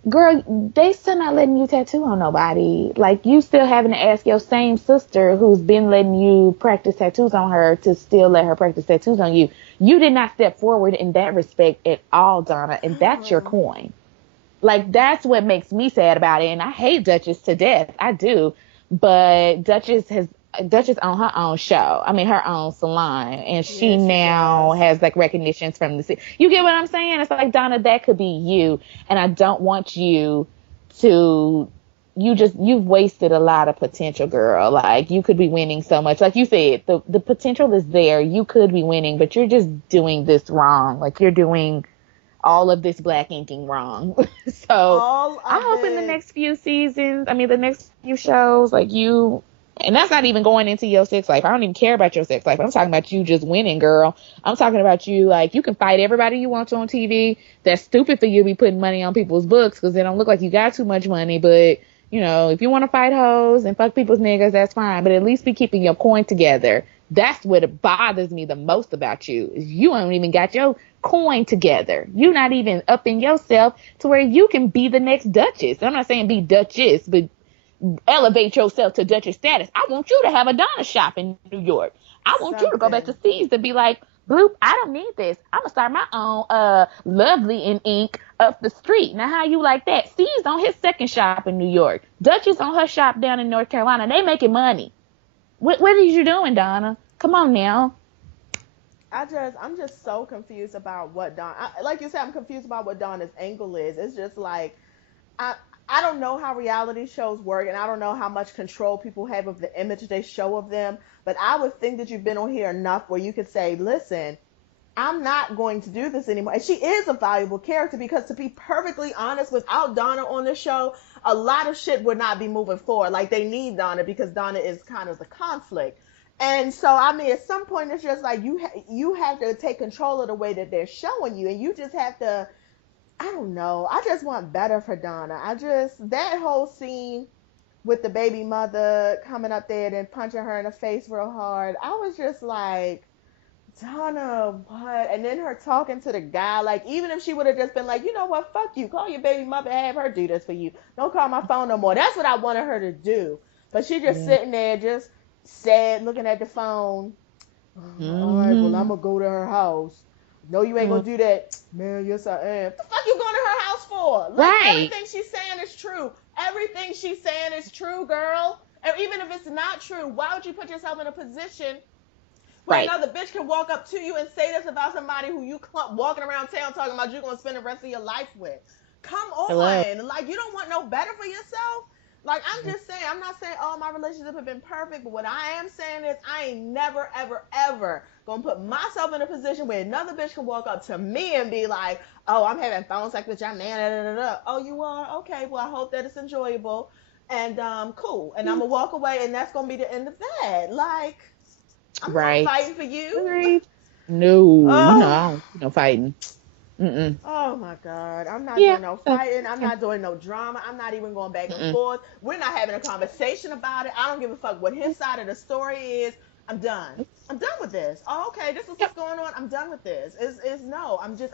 Girl, they still not letting you tattoo on nobody. Like, you still having to ask your same sister who's been letting you practice tattoos on her to still let her practice tattoos on you. You did not step forward in that respect at all, Donna, and that's your coin. Like, that's what makes me sad about it. And I hate Duchess to death. I do. But Duchess on her own show. I mean, her own salon. And she now has like recognitions from the city. You get what I'm saying? It's like, Donna, that could be you. And I don't want you to, you've wasted a lot of potential, girl. Like, you could be winning so much. Like you said, the potential is there. You could be winning, but you're just doing this wrong. Like, you're doing all of this black inking wrong. So I hope in the next few seasons, the next few shows, like, and that's not even going into your sex life. I don't even care about your sex life. I'm talking about you just winning, girl. I'm talking about you, like, you can fight everybody you want to on TV. That's stupid for you to be putting money on people's books, because they don't look like you got too much money. But, if you want to fight hoes and fuck people's niggas, that's fine. But at least be keeping your coin together. That's what bothers me the most about you, is you don't even got your coin together. You're not even upping yourself to where you can be the next Duchess. I'm not saying be Duchess, but elevate yourself to Duchess status. I want you to have a Donna shop in New York. I want you to go back to C's and be like, Bloop, I don't need this. I'm gonna start my own Lovely in Ink up the street. Now, how you like that? C's on his second shop in New York. Duchess on her shop down in North Carolina. They making money. What are you doing, Donna? Come on now. I'm just so confused about what like you said, I'm confused about what Donna's angle is. It's just like, I I don't know how reality shows work, and I don't know how much control people have of the image they show of them, but I would think that you've been on here enough where you could say, listen, I'm not going to do this anymore. And she is a valuable character because, to be perfectly honest, without Donna on the show, a lot of shit would not be moving forward. Like, they need Donna because Donna is kind of the conflict. And so, I mean, at some point, it's just like you have to take control of the way that they're showing you, and you just have to. I don't know. I just want better for Donna. That whole scene with the baby mother coming up there and punching her in the face real hard. I was just like, Donna, what? And then her talking to the guy, like, even if she would have just been like, you know what, fuck you, call your baby mother, have her do this for you. Don't call my phone no more. That's what I wanted her to do. But she just sitting there, just sad, looking at the phone. All right, well, I'm gonna go to her house. No, you ain't gonna do that. Man, yes I am. What the fuck you going to her house for? Like, everything she's saying is true. Everything she's saying is true, girl. And even if it's not true, why would you put yourself in a position where another bitch can walk up to you and say this about somebody who you walking around town talking about you're gonna spend the rest of your life with? Come on. Hello. Like, you don't want no better for yourself? Like, I'm just saying, I'm not saying, oh, my relationship have been perfect, but what I am saying is I ain't never, ever, ever gonna put myself in a position where another bitch can walk up to me and be like, oh, I'm having phone sex with your man, da, da, da, da. Oh, you are? Okay, well, I hope that it's enjoyable, and cool. And I'm gonna walk away, and that's gonna be the end of that. Like, I'm not fighting for you. Right. No, no fighting. Mm-mm. Oh my God. I'm not doing no fighting. I'm not doing no drama. I'm not even going back and forth. We're not having a conversation about it. I don't give a fuck what his side of the story is. I'm done. I'm done with this. Oh, okay. This is what's going on. I'm done with this.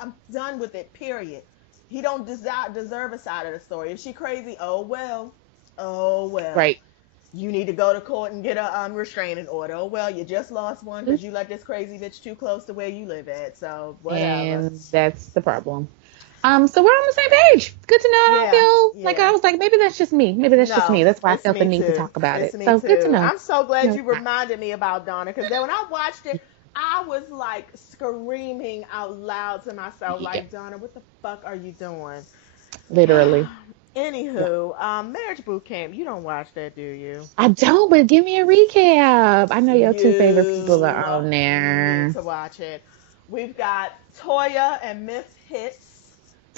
I'm done with it, period. He don't deserve a side of the story. Is she crazy? Oh, well. Right. You need to go to court and get a restraining order. Oh, well, you just lost one because you let this crazy bitch too close to where you live at. So, whatever. And that's the problem. So we're on the same page. Good to know. I don't feel like I was like, maybe that's just me. Maybe that's just me. That's why I felt the need to talk about it. So good to know. I'm so glad you reminded me about Donna, because then when I watched it, I was like screaming out loud to myself, like, Donna, what the fuck are you doing? Literally. Anywho, Marriage Boot Camp, you don't watch that, do you? I don't, but give me a recap. I know your two favorite people are on there. You need to watch it. We've got Toya and Miss Hits.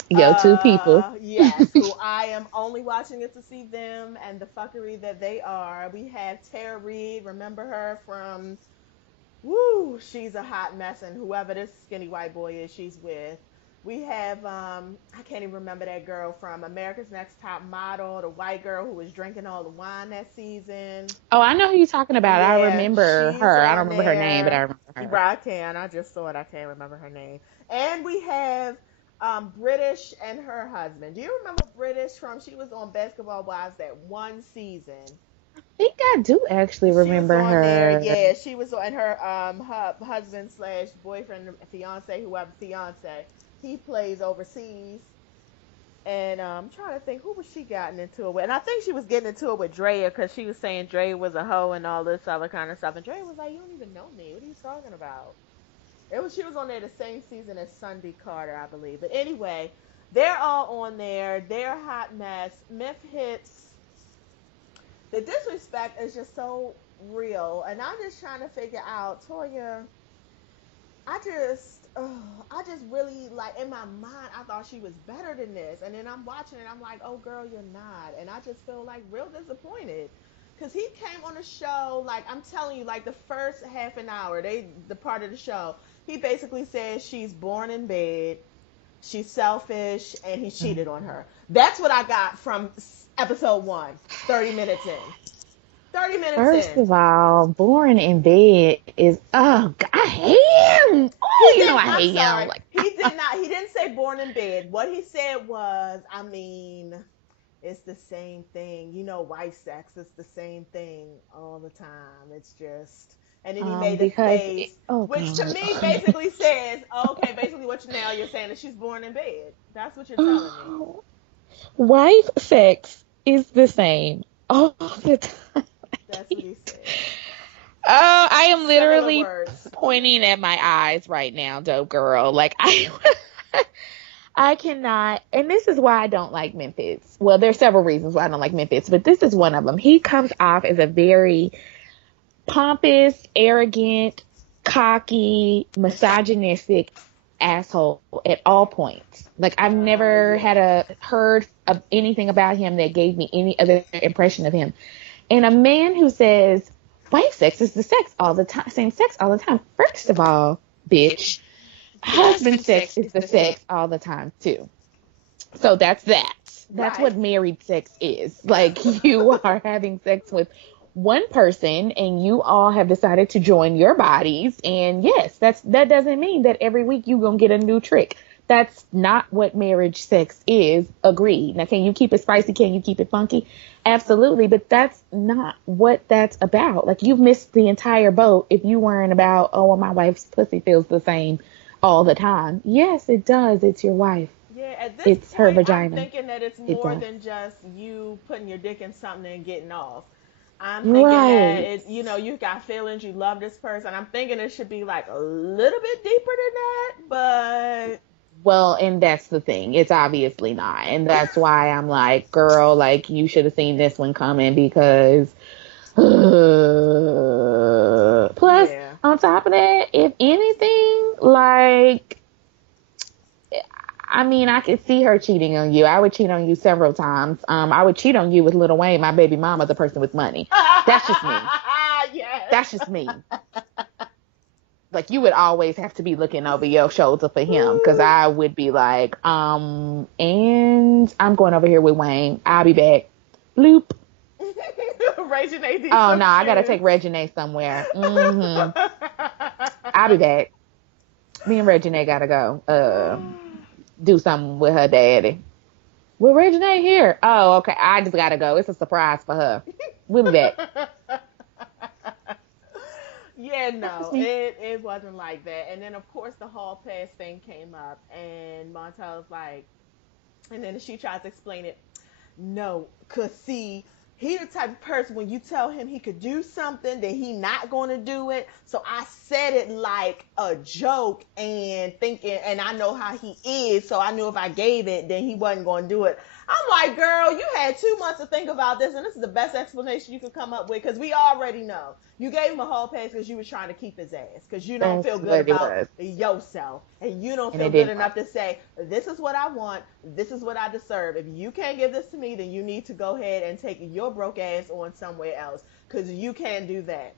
Yo, two people. Yes, who I am only watching it to see them and the fuckery that they are. We have Tara Reid. Remember her from, she's a hot mess, and whoever this skinny white boy is she's with. We have, I can't even remember that girl from America's Next Top Model, the white girl who was drinking all the wine that season. Oh, I know who you're talking about. I remember her. I don't remember her name, but I remember her. Right, I just saw it. I can't remember her name. And we have British and her husband. Do you remember British she was on Basketball Wives that one season? I think I do actually remember her. There. Yeah, she was on, and her husband / boyfriend, fiance, he plays overseas. And I'm trying to think, who was she gotten into it with? And I think she was getting into it with Drea, because she was saying Drea was a hoe and all this other kind of stuff. And Drea was like, you don't even know me. What are you talking about? She was on there the same season as Sunday Carter, I believe. But anyway, they're all on there. They're a hot mess. Myth Hits. The disrespect is just so real. And I'm just trying to figure out, Toya, I just really, like, in my mind, I thought she was better than this. And then I'm watching it, I'm like, oh, girl, you're not. And I just feel, like, real disappointed. Because he came on the show, like, I'm telling you, like, the first half an hour, the part of the show, he basically says she's born in bed, she's selfish, and he cheated on her. That's what I got from episode 1, 30 minutes in. 30 minutes First of all, born in bed is, I hate him. Oh, I hate him. Like, he didn't say born in bed. What he said was, it's the same thing. Wife sex, it's the same thing all the time. It's just, and then he made a face, which to me basically says, okay, basically what you're saying is she's born in bed. That's what you're telling me. Wife sex is the same all the time. That's what he said. I am literally pointing at my eyes right now, dope girl. Like, I I cannot, and this is why I don't like Memphis. Well, there's several reasons why I don't like Memphis, but this is one of them. He comes off as a very pompous, arrogant, cocky, misogynistic asshole at all points. Like, I've never heard of anything about him that gave me any other impression of him. And a man who says wife sex is the sex all the time, same sex all the time. First of all, bitch, husband sex is the sex all the time too. So that's that. That's Right. what married sex is. Like, you are having sex with one person and you all have decided to join your bodies. And yes, that doesn't mean that every week you're going to get a new trick. That's not what marriage sex is. Agreed. Now, can you keep it spicy? Can you keep it funky? Absolutely. But that's not what that's about. Like, you've missed the entire boat if you weren't about, oh, well, my wife's pussy feels the same all the time. Yes, it does. It's your wife. Yeah, at this It's point, her vagina. I'm thinking that it's It more does. than just you putting your dick in something and getting off. I'm thinking that it, you know, you got feelings, you love this person. I'm thinking it should be like a little bit deeper than that, but Well, and that's the thing. It's obviously not. And that's why I'm like, girl, like, you should have seen this one coming because plus, yeah. on top of that, if anything, like, I mean, I could see her cheating on you. I would cheat on you several times. I would cheat on you with Lil Wayne, my baby mama, the person with money. That's just me. Yes. That's just me. Like, you would always have to be looking over your shoulder for him, because I would be like, and I'm going over here with Wayne. I'll be back. Bloop. Reginae needs Oh, some no, I got to shoes. take Reginae somewhere. I'll be back. Me and Reginae got to go do something with her daddy. Well, Reginae here. Oh, okay. I just got to go. It's a surprise for her. We'll be back. Yeah, no, it wasn't like that. And then, of course, the hall pass thing came up, and Montel's like, and then she tries to explain it. No, because see, he the type of person, when you tell him he could do something, then he not going to do it. So I said it like a joke and thinking, and I know how he is, so I knew if I gave it, then he wasn't going to do it. I'm like, girl, you had 2 months to think about this, and this is the best explanation you could come up with, because we already know. You gave him a hall pass because you were trying to keep his ass, because you don't feel good about yourself, and you don't feel good enough to say, this is what I want, this is what I deserve. If you can't give this to me, then you need to go ahead and take your broke ass on somewhere else, because you can't do that.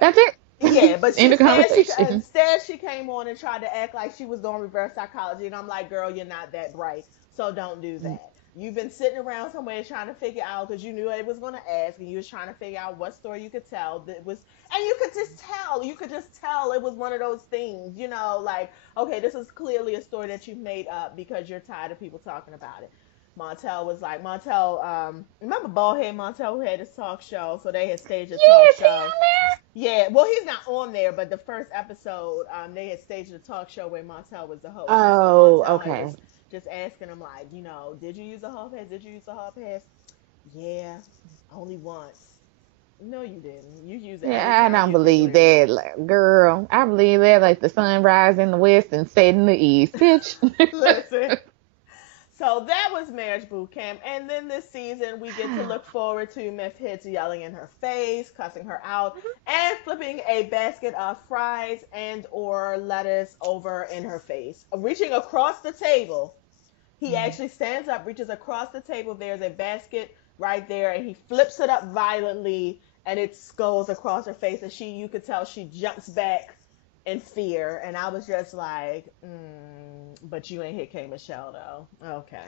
That's it. Yeah, but In the conversation. instead she came on and tried to act like she was doing reverse psychology, and I'm like, girl, you're not that bright, so don't do that. You've been sitting around somewhere trying to figure out, because you knew it was going to ask, and you was trying to figure out what story you could tell that was, and you could just tell it was one of those things, you know, like, okay, this is clearly a story that you've made up because you're tired of people talking about it. Montel was like, remember Baldhead Montel, who had his talk show, so they had staged a talk show. On there? Yeah, well, he's not on there, but the first episode, they had staged a talk show where Montel was the host. Oh, so okay. was just asking him, like, you know, did you use a hall pass? Did you use a hall pass? Yeah, only once. No, you didn't. You used it. Yeah, I don't believe that, like, girl. I believe that, like, the sun rises in the west and set in the east, bitch. Listen. So that was Marriage Boot Camp. And then this season, we get to look forward to Meth Hits yelling in her face, cussing her out, and flipping a basket of fries and or lettuce over in her face. Reaching across the table, he actually stands up, reaches across the table. There's a basket right there, and he flips it up violently, and it goes across her face. And you could tell she jumps back in fear, and I was just like, but you ain't hit K. Michelle, though. Okay.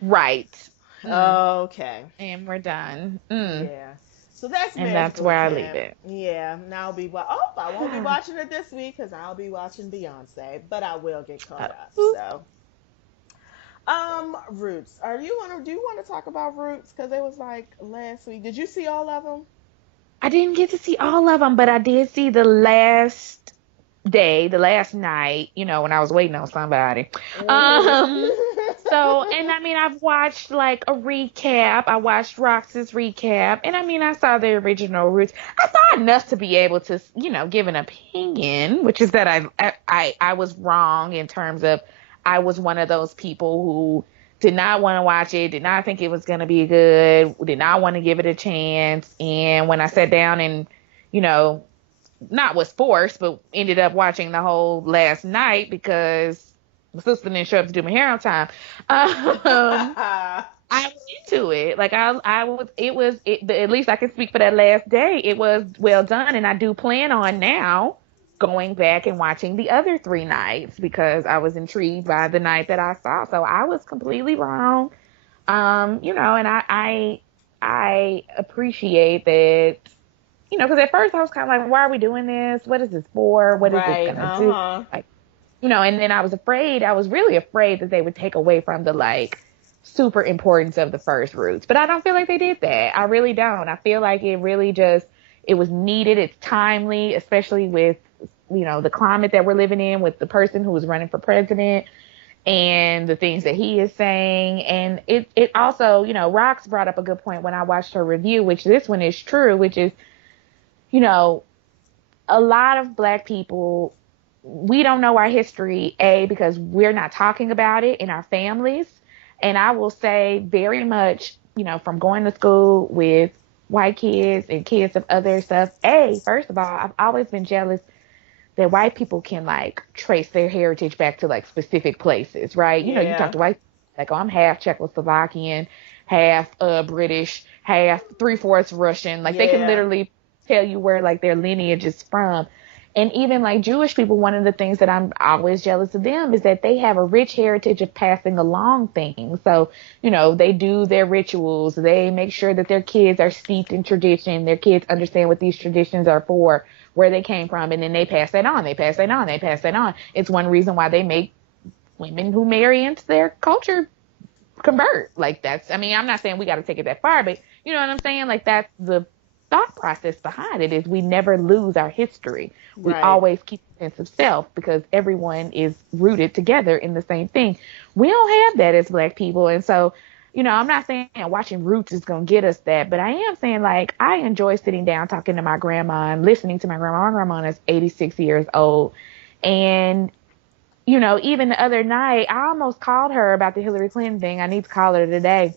Right. Okay. And we're done. Yeah. So that's and that's where I leave it. Yeah. Now I won't be watching it this week because I'll be watching Beyonce, but I will get caught up. So, Roots. Do you want to talk about Roots? Because it was like last week. Did you see all of them? I didn't get to see all of them, but I did see the last night, you know, when I was waiting on somebody. So So, and I mean, I've watched like a recap. I watched Rox's recap, and I mean, I saw the original Roots. I saw enough to be able to, give an opinion, which is that I was wrong in terms of I was one of those people who did not want to watch it, did not think it was going to be good, did not want to give it a chance. And when I sat down and, not was forced, but ended up watching the whole last night because my sister didn't show up to do my hair on time. I was into it. Like at least I can speak for that last day. It was well done. And I do plan on now going back and watching the other 3 nights because I was intrigued by the night that I saw. So I was completely wrong. And I appreciate that, because at first I was kind of like, why are we doing this? What is this for? What is this going to do? Like, and then I was really afraid that they would take away from the like super importance of the first Roots. But I don't feel like they did that. I really don't. I feel like it really it was needed. It's timely, especially with, the climate that we're living in with the person who is running for president and the things that he is saying. And it also, Rox brought up a good point when I watched her review, which this one is true, which is, a lot of Black people, we don't know our history, because we're not talking about it in our families. And I will say very much, from going to school with white kids and kids of other stuff, first of all, I've always been jealous that white people can like trace their heritage back to like specific places, right? You talk to white people, like, oh, I'm half Czechoslovakian, half British, half 3/4 Russian. Like they can literally tell you where like their lineage is from. And even like Jewish people, one of the things that I'm always jealous of them is that they have a rich heritage of passing along things. So, they do their rituals. They make sure that their kids are steeped in tradition. Their kids understand what these traditions are for, where they came from. And then they pass that on. They pass that on. They pass that on. It's one reason why they make women who marry into their culture convert. Like I'm not saying we got to take it that far, but you know what I'm saying? Like that's the thought process behind it is we never lose our history. We always keep a sense of self because everyone is rooted together in the same thing. We don't have that as Black people. And so, I'm not saying watching Roots is going to get us that, but I am saying like I enjoy sitting down talking to my grandma and listening to my grandma. My grandma is 86 years old. And, even the other night, I almost called her about the Hillary Clinton thing. I need to call her today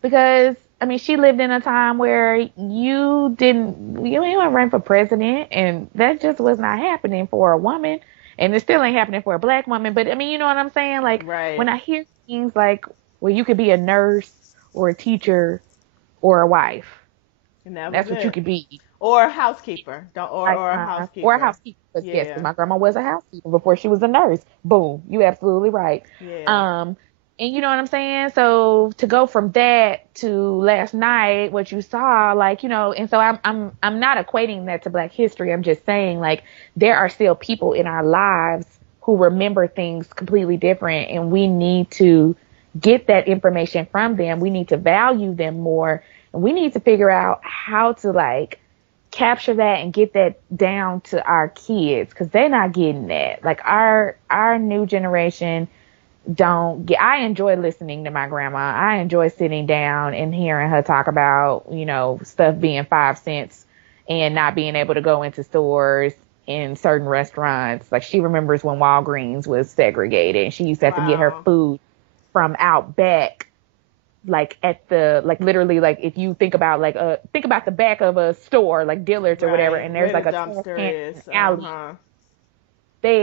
because she lived in a time where you didn't run for president, and that just was not happening for a woman, and it still ain't happening for a Black woman. But you know what I'm saying? Like when I hear things like, well, you could be a nurse or a teacher or a wife, and that's what you could be, or a housekeeper, or a housekeeper, or a housekeeper. Yes, my grandma was a housekeeper before she was a nurse. Boom, you absolutely right. Yeah. And you know what I'm saying? So to go from that to last night, what you saw, like, and so I'm not equating that to Black history. I'm just saying like there are still people in our lives who remember things completely different, and we need to get that information from them. We need to value them more, and we need to figure out how to like capture that and get that down to our kids because they're not getting that. Like our new generation I enjoy listening to my grandma. I enjoy sitting down and hearing her talk about, stuff being 5 cents and not being able to go into stores in certain restaurants. Like she remembers when Walgreens was segregated and she used to have to get her food from out back, like at the, like literally, like if you think about the back of a store, like Dillard's or whatever, and there's like a dumpster is alley.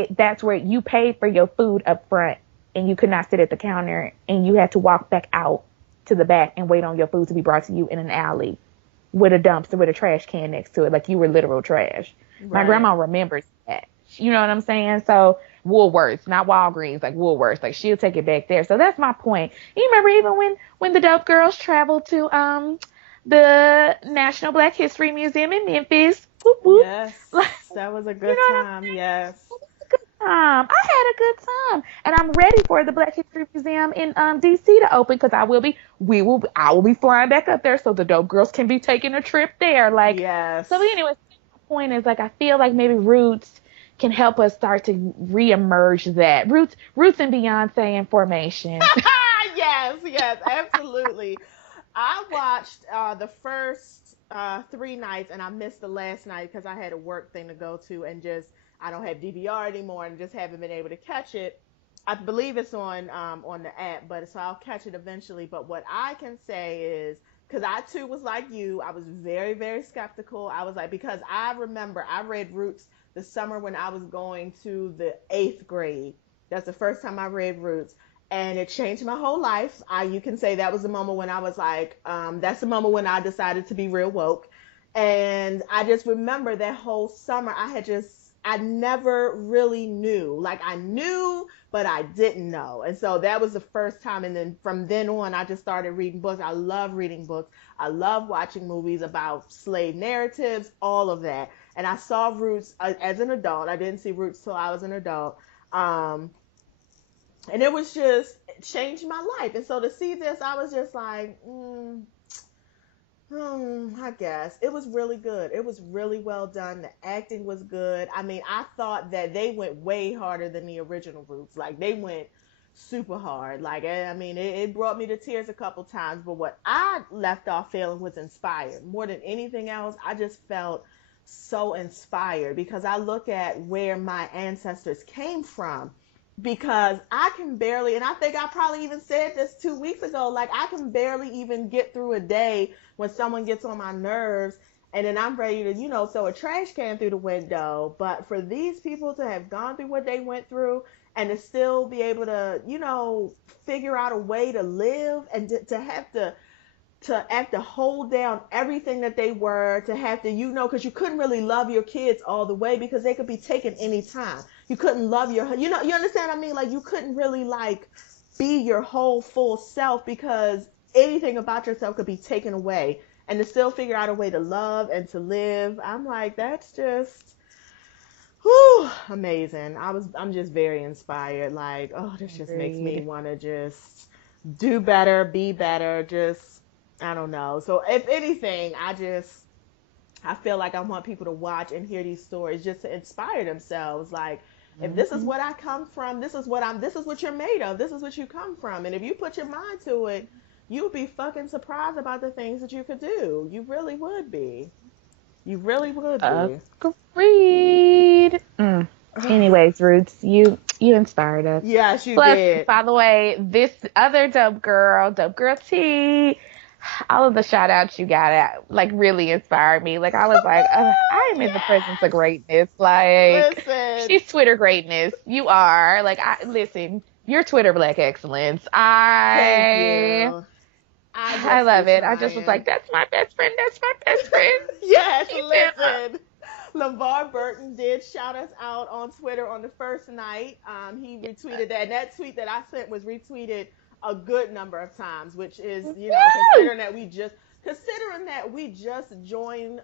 That's where you paid for your food up front. And you could not sit at the counter and you had to walk back out to the back and wait on your food to be brought to you in an alley with a dumpster with a trash can next to it. Like you were literal trash. My grandma remembers that. You know what I'm saying? So Woolworths, not Walgreens, like Woolworths, like she'll take it back there. So that's my point. You remember even when the Dope Girls traveled to, the National Black History Museum in Memphis. Whoop, whoop. Yes. Like, that was a good time. Yes. I had a good time, and I'm ready for the Black History Museum in DC to open because I will be flying back up there so the Dope Girls can be taking a trip there. Like, yes. So anyway, my point is like I feel like maybe Roots can help us start to reemerge that. Roots and Beyonce in formation. Yes, absolutely. I watched the first 3 nights, and I missed the last night because I had a work thing to go to, and just I don't have DVR anymore, and just haven't been able to catch it. I believe it's on the app, but so I'll catch it eventually. But what I can say is, because I too was like you, I was very very skeptical. I was like, because I remember I read Roots the summer when I was going to the 8th grade. That's the first time I read Roots, and it changed my whole life. You can say that was the moment when I was like, that's the moment when I decided to be real woke. And I just remember that whole summer, I never really knew. Like I knew, but I didn't know. And so that was the first time. And then from then on, I just started reading books. I love reading books. I love watching movies about slave narratives, all of that. And I saw Roots as an adult. I didn't see Roots till I was an adult. And it was just it changed my life. And so to see this, I was just like, I guess it was really good. It was really well done. The acting was good. I mean, I thought that they went way harder than the original Roots. Like they went super hard. Like I mean, it brought me to tears a couple times. But what I left off feeling was inspired more than anything else. I just felt so inspired because I look at where my ancestors came from, because I can barely, and I think I probably even said this 2 weeks ago, like I can barely even get through a day when someone gets on my nerves, and then I'm ready to, throw a trash can through the window. But for these people to have gone through what they went through and to still be able to, figure out a way to live, and to have to hold down everything that they were, to have to, because you couldn't really love your kids all the way because they could be taken anytime. You couldn't love you understand what I mean? Like you couldn't really like be your whole full self because anything about yourself could be taken away, and to still figure out a way to love and to live. I'm like, that's just, whew, amazing. I'm just very inspired. Like, oh, this just makes me want to just do better, be better, just, I don't know. So if anything, I feel like I want people to watch and hear these stories just to inspire themselves. Like, if this is what I come from, this is what you're made of, this is what you come from. And if you put your mind to it, you would be fucking surprised about the things that you could do. You really would be. You really would be. Agreed. Anyways, Roots, you inspired us. Yes, you Plus, did. by the way, this other dope girl T, all of the shout outs you got at, like, really inspired me. Like, I was like, I am in the presence of greatness. Like, Listen. she's Twitter greatness. You are. Like, listen, you're Twitter Black excellence. Thank you. I love it. I just was like, that's my best friend. That's my best friend. Yes, listen. LeVar Burton did shout us out on Twitter on the first night. He retweeted that. And that tweet that I sent was retweeted a good number of times, which is, considering that we just joined,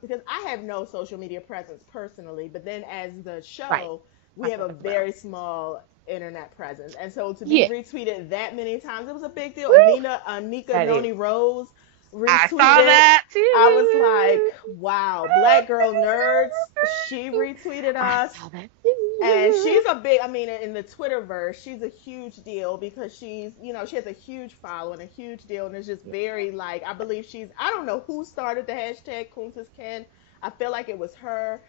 because I have no social media presence personally, but then as the show, we have a very small internet presence. And so to be retweeted that many times, it was a big deal. Anika Noni Rose retweeted. I saw that too. I was like, wow, Black Girl Nerds, she retweeted us. I saw that too. And she's a big, in the Twitterverse, she's a huge deal because she's, she has a huge following, a huge deal. And it's just very, like, I believe I don't know who started the hashtag Kunta's Ken. I feel like it was her.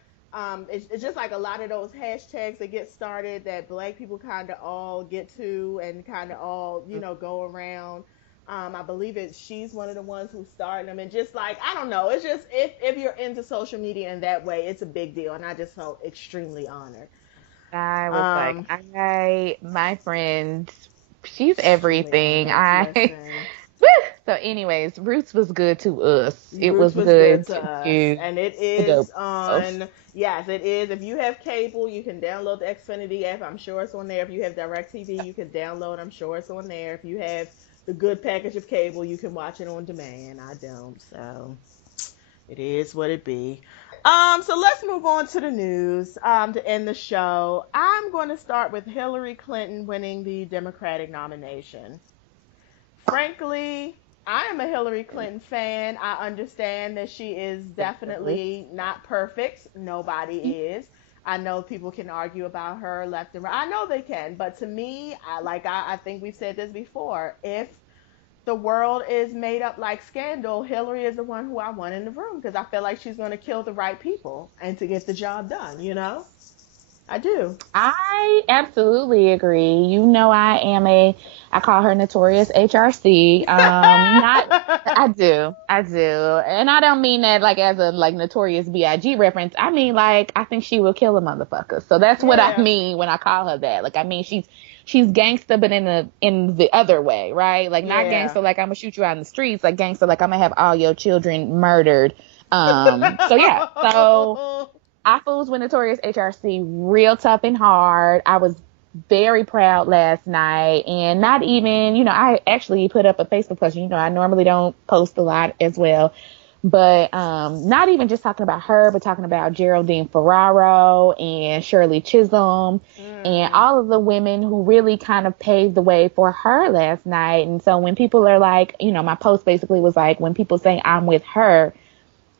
It's just like a lot of those hashtags that get started that Black people kind of all get to and kind of all, go around. I believe she's one of the ones who started them. And just like, I don't know, it's just, if you're into social media in that way, it's a big deal. And I just felt extremely honored. I was like, my friend, she's everything. So anyways, Roots was good to us. It was good to us. And it is on, yes, it is. If you have cable, you can download the Xfinity app. I'm sure it's on there. If you have DirecTV, you can download. I'm sure it's on there. If you have the good package of cable, you can watch it on demand. I don't, so it is what it be. So let's move on to the news to end the show. I'm going to start with Hillary Clinton winning the Democratic nomination. Frankly, I am a Hillary Clinton fan. I understand that she is definitely not perfect. Nobody is. I know people can argue about her left and right. I know they can, but to me, I think we've said this before. If the world is made up like Scandal, Hillary is the one who I want in the room because I feel like she's going to kill the right people and to get the job done. You know, I do. I absolutely agree. I call her Notorious HRC. I do. And I don't mean that like as a like Notorious B.I.G. reference. I mean like, I think she will kill a motherfucker. So that's what I Yeah. mean when I call her that. Like, I mean, she's gangster, but in the other way, right? Like, not Yeah. gangster like I'm gonna shoot you out in the streets, like gangster like I'm gonna have all your children murdered. So yeah. So I fools with Notorious HRC real tough and hard. I was very proud last night, and not even, I actually put up a Facebook post. I normally don't post a lot as well, but not even just talking about her, but talking about Geraldine Ferraro and Shirley Chisholm and all of the women who really kind of paved the way for her last night. And so when people are like, my post basically was like, when people say I'm with her,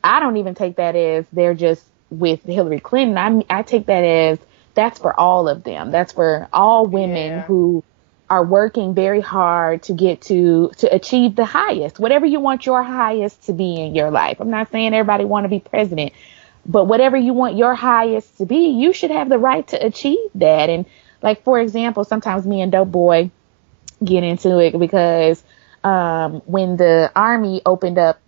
I don't even take that as they're just with Hillary Clinton. I take that as that's for all of them. That's for all women who are working very hard to get to achieve the highest, whatever you want your highest to be in your life. I'm not saying everybody want to be president, but whatever you want your highest to be, you should have the right to achieve that. And like, for example, sometimes me and Dope Boy get into it because when the Army opened up,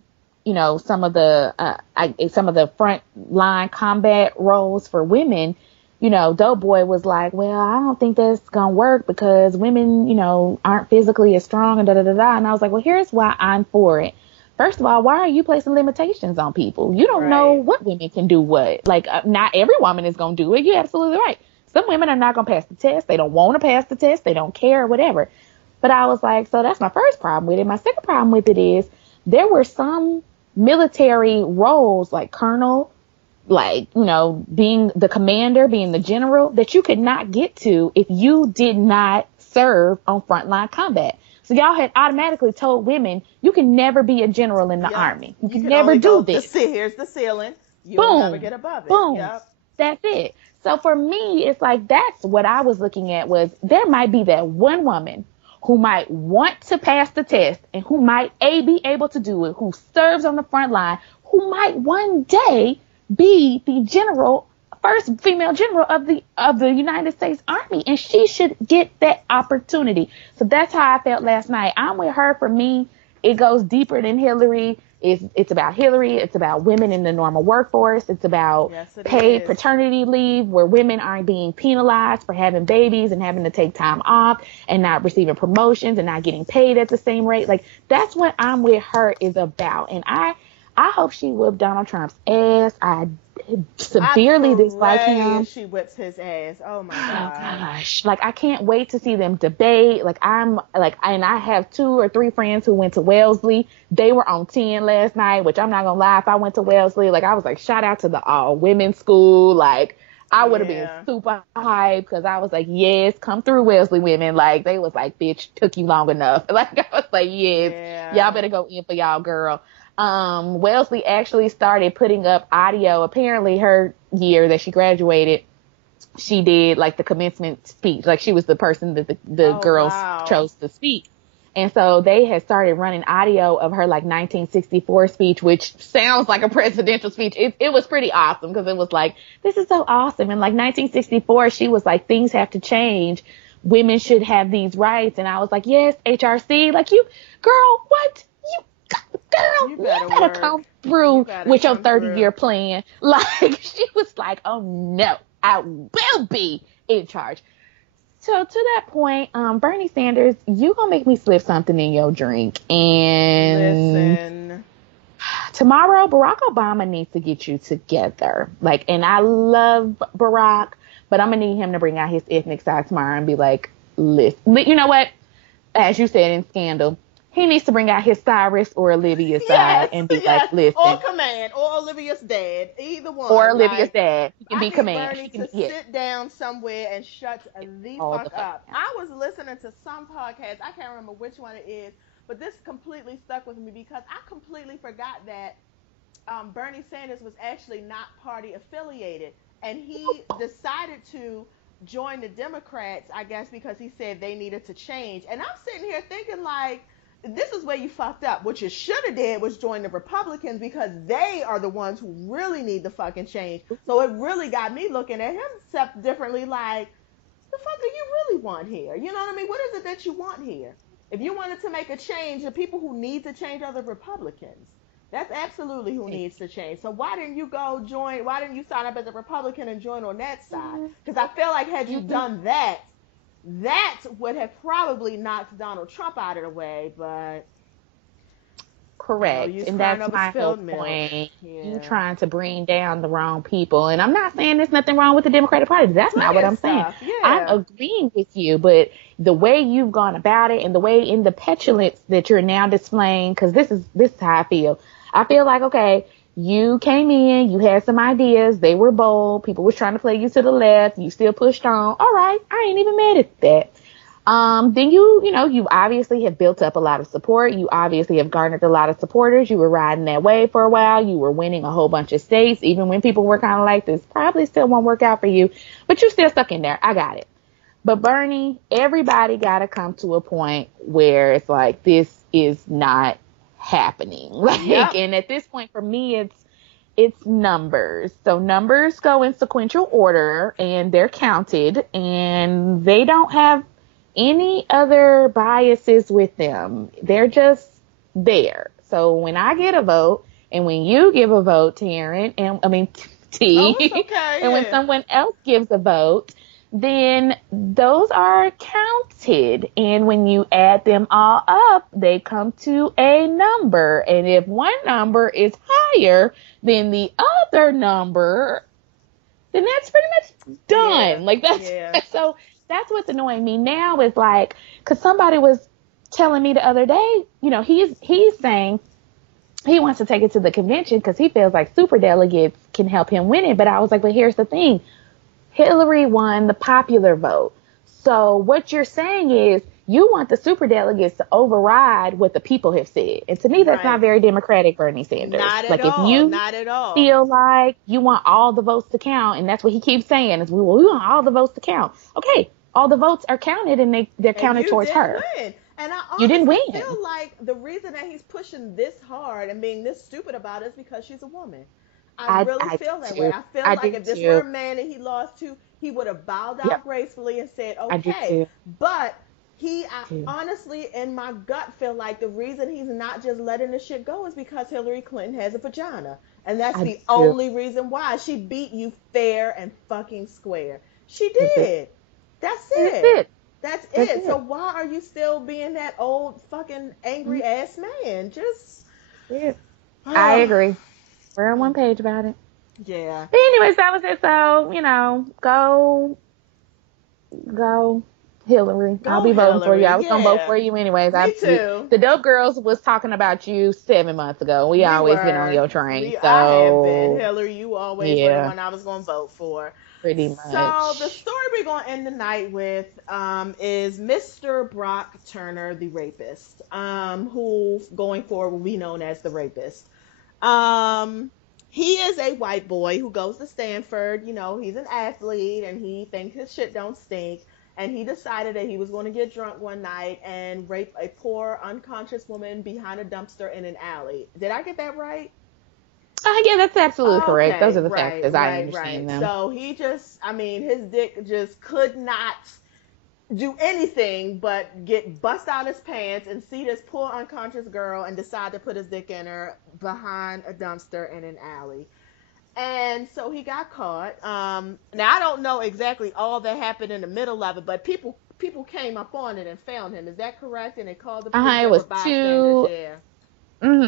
some of the front line combat roles for women, Dope Boy was like, well, I don't think that's going to work because women, aren't physically as strong and da da da da. And I was like, well, here's why I'm for it. First of all, why are you placing limitations on people? You don't know what women can do what. Like, not every woman is going to do it. You're absolutely right. Some women are not going to pass the test. They don't want to pass the test. They don't care or whatever. But I was like, so that's my first problem with it. My second problem with it is there were some military roles like colonel, like, being the commander, being the general, that you could not get to if you did not serve on frontline combat. So y'all had automatically told women you can never be a general in the Army. You can never do this. Here's the ceiling. You'll never get above it. Boom. Yep. That's it. So for me, it's like, that's what I was looking at was there might be that one woman who might want to pass the test and who might be able to do it, who serves on the front line, who might one day be the first female general of the United States Army, and she should get that opportunity. So that's how I felt last night. I'm with her. For me, it goes deeper than Hillary. It's about Hillary. It's about women in the normal workforce. It's about paid paternity leave where women aren't being penalized for having babies and having to take time off and not receiving promotions and not getting paid at the same rate. Like, that's what I'm with her is about. And I hope she whipped Donald Trump's ass. I severely dislike him. She whips his ass. Oh my God. Oh gosh. Like, I can't wait to see them debate. Like, and I have 2 or 3 friends who went to Wellesley. They were on 10 last night, which I'm not gonna lie. If I went to Wellesley, like, I was like, shout out to the all women's school. Like, I would have been super hyped because I was like, yes, come through, Wellesley women. Like, they was like, bitch, took you long enough. Like, I was like, yes, y'all better go in for y'all, girl. Wellesley actually started putting up audio. Apparently her year that she graduated, she did like the commencement speech. Like, she was the person that the girls chose to speak. And so they had started running audio of her like 1964 speech, which sounds like a presidential speech. It was pretty awesome because it was like, this is so awesome. And like 1964, she was like, things have to change. Women should have these rights. And I was like, yes, HRC, like, you, girl, what? You better come through with your 30-year plan. Like, she was like, oh no, I will be in charge. So to that point, Bernie Sanders, you gonna make me slip something in your drink. And listen, tomorrow, Barack Obama needs to get you together. Like, and I love Barack, but I'm gonna need him to bring out his ethnic side tomorrow and be like, listen, you know what? As you said in Scandal, he needs to bring out his Cyrus or Olivia's side and be like, listen. Or Command, or Olivia's dad, either one. Or Olivia's dad. He can be Command. Bernie to sit down somewhere and shut the fuck up. I was listening to some podcast, I can't remember which one it is, but this completely stuck with me because I completely forgot that Bernie Sanders was actually not party affiliated, and he decided to join the Democrats, I guess, because he said they needed to change. And I'm sitting here thinking, like, this is where you fucked up. What you should have did was join the Republicans, because they are the ones who really need the fucking change. So it really got me looking at him differently, like, the fuck do you really want here? You know what I mean? What is it that you want here? If you wanted to make a change, the people who need to change are the Republicans. That's absolutely who needs to change. So why didn't you go join? Why didn't you sign up as a Republican and join on that side? Because I feel like had you done that, that would have probably knocked Donald Trump out of the way. But Correct. And that's my whole point. Yeah. You trying to bring down the wrong people. And I'm not saying there's nothing wrong with the Democratic Party. That's not what I'm saying. Yeah. I'm agreeing with you, but the way you've gone about it and the way in the petulance that you're now displaying, because this is how I feel. I feel like, okay, you came in, you had some ideas, they were bold, people was trying to play you to the left, you still pushed on. All right, I ain't even mad at that. Then you obviously have built up a lot of support. You obviously have garnered a lot of supporters. You were riding that wave for a while. You were winning a whole bunch of states, even when people were kind of like, this probably still won't work out for you, but you're still stuck in there. I got it. But Bernie, everybody got to come to a point where it's like, this is not happening. And at this point for me, it's numbers. So numbers go in sequential order and they're counted and they don't have any other biases with them. They're just there. So when I get a vote and when you give a vote, Taryn, and T, okay, and when someone else gives a vote, then those are counted. And when you add them all up, they come to a number. And if one number is higher than the other number, then that's pretty much done. So that's what's annoying me now is like, cause somebody was telling me the other day, he's saying he wants to take it to the convention cause he feels like super delegates can help him win it. But I was like, but here's the thing. Hillary won the popular vote. So what you're saying is you want the superdelegates to override what the people have said. And to me, that's not very democratic, Bernie Sanders. Not at all. Feel like you want all the votes to count, and that's what he keeps saying is, we want all the votes to count. Okay, all the votes are counted, and they're counted towards her. Win. And I you didn't win. feel like the reason that he's pushing this hard and being this stupid about it is because she's a woman. I really feel that way. I feel like if this were a man that he lost to, he would have bowed down gracefully and said, okay. But I honestly, in my gut, feel like the reason he's not just letting the shit go is because Hillary Clinton has a vagina. And that's the only reason why. She beat you fair and fucking square. She did. That's it. That's it. So why are you still being that old fucking angry ass man? Just... I agree. We're on one page about it. Yeah. But anyways, that was it. So, go Hillary. I'll be voting for you. I was going to vote for you anyways. Me too. The Dope Girls was talking about you 7 months ago. We always been on your train. I have been. Hillary, you always were the one I was going to vote for. Pretty much. So the story we're going to end the night with is Mr. Brock Turner, the rapist, who going forward will be known as the rapist. He is a white boy who goes to Stanford. He's an athlete and he thinks his shit don't stink. And he decided that he was going to get drunk one night and rape a poor unconscious woman behind a dumpster in an alley. Did I get that right? Yeah, that's absolutely correct. Those are the facts as I understand them. So he his dick just could not do anything but get bust out his pants and see this poor unconscious girl and decide to put his dick in her behind a dumpster in an alley. And so he got caught. Now I don't know exactly all that happened in the middle of it, but people came up on it and found him. Is that correct? And they called the police. It was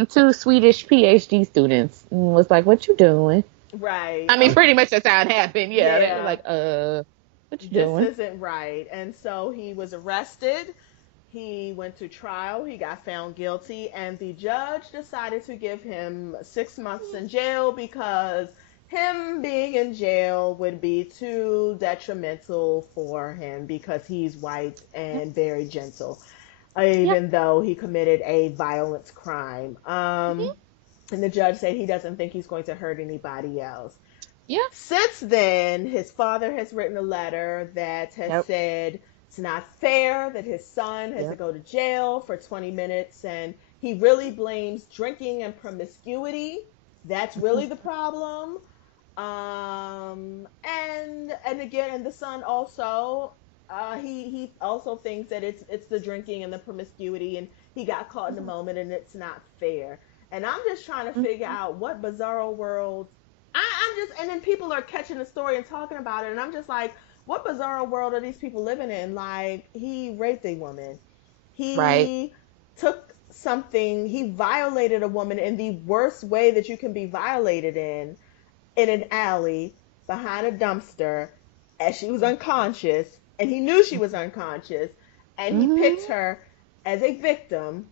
two Swedish PhD students. And was like, "What you doing?" Right. Pretty much that's how it happened. Yeah. They were like, what you doing? This isn't right. And so he was arrested. He went to trial. He got found guilty. And the judge decided to give him 6 months in jail because him being in jail would be too detrimental for him because he's white and very gentle, even though he committed a violence crime. And the judge said he doesn't think he's going to hurt anybody else. Yeah. Since then, his father has written a letter that has said it's not fair that his son has to go to jail for 20 minutes, and he really blames drinking and promiscuity. That's really the problem. And again, and the son also, he also thinks that it's the drinking and the promiscuity, and he got caught in the moment, and it's not fair. And I'm just trying to figure out what bizarro world. And then people are catching the story and talking about it, and I'm just like, what bizarro world are these people living in? Like, he raped a woman. He took something, he violated a woman in the worst way that you can be violated in an alley behind a dumpster as she was unconscious, and he knew she was unconscious, and he picked her as a victim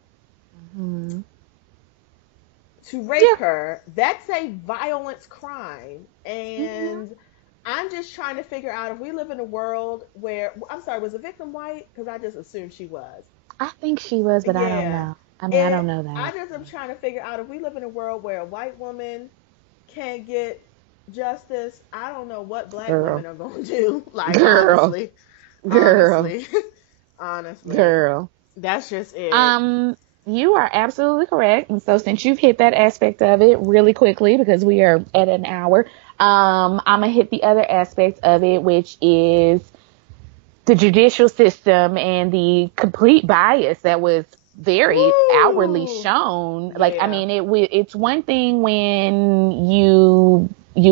to rape her. That's a violence crime. And I'm just trying to figure out if we live in a world where, I'm sorry, was the victim white? Because I just assumed she was. I think she was, but I don't know. I mean, I don't know that. I just am trying to figure out if we live in a world where a white woman can't get justice. I don't know what black women are going to do. Like, honestly. Honestly. That's just it. You are absolutely correct. And so since you've hit that aspect of it really quickly, because we are at an hour, I'm going to hit the other aspect of it, which is the judicial system and the complete bias that was very outwardly shown. Like, I mean, it's one thing when you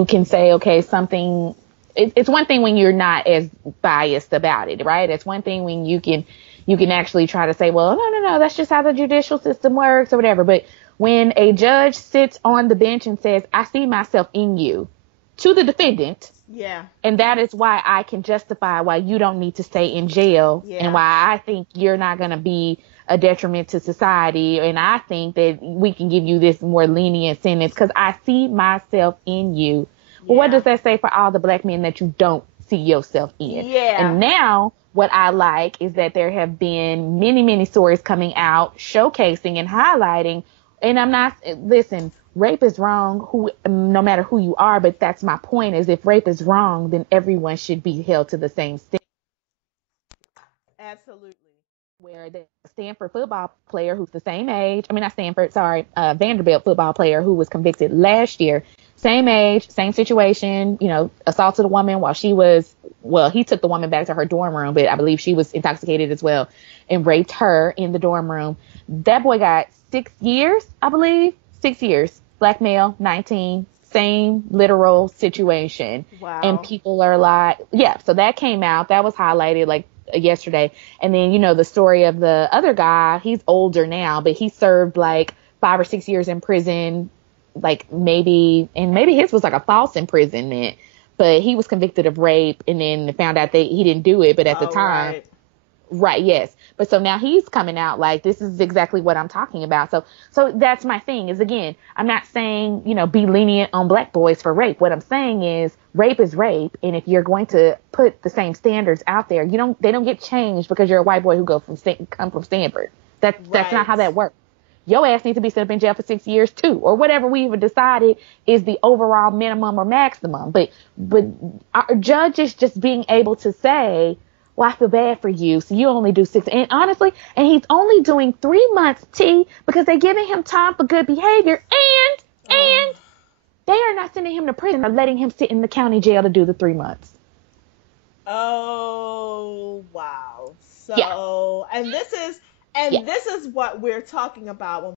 can say, okay, something, it's one thing when you're not as biased about it, right? It's one thing when you can actually try to say, well, no, that's just how the judicial system works or whatever. But when a judge sits on the bench and says, I see myself in you, to the defendant, and that is why I can justify why you don't need to stay in jail, and why I think you're not going to be a detriment to society, and I think that we can give you this more lenient sentence because I see myself in you. Well, what does that say for all the black men that you don't see yourself in? And now what I like is that there have been many, many stories coming out showcasing and highlighting, and I'm not, listen, rape is wrong, no matter who you are, but that's my point, is if rape is wrong, then everyone should be held to the same standard. Absolutely. Where the Stanford football player who's the same age, Vanderbilt football player who was convicted last year, same age, same situation, assaulted a woman while he took the woman back to her dorm room, but I believe she was intoxicated as well, and raped her in the dorm room. That boy got 6 years, I believe, 6 years. Black male, 19, same literal situation. Wow. And people are like, so that came out, that was highlighted like yesterday. And then, the story of the other guy, he's older now, but he served like 5 or 6 years in prison, like maybe his was like a false imprisonment, but he was convicted of rape and then found out that he didn't do it, but at the time, yes. But so now he's coming out like, this is exactly what I'm talking about. So that's my thing is, again, I'm not saying, be lenient on black boys for rape. What I'm saying is rape is rape. And if you're going to put the same standards out there, they don't get changed because you're a white boy who come from Stanford. That's not how that works. Your ass needs to be set up in jail for 6 years too, or whatever we even decided is the overall minimum or maximum. But our judges just being able to say, well, I feel bad for you, so you only do 6. And honestly, and he's only doing 3 months, because they're giving him time for good behavior, and they are not sending him to prison or letting him sit in the county jail to do the 3 months. Oh, wow. So, and this is what we're talking about when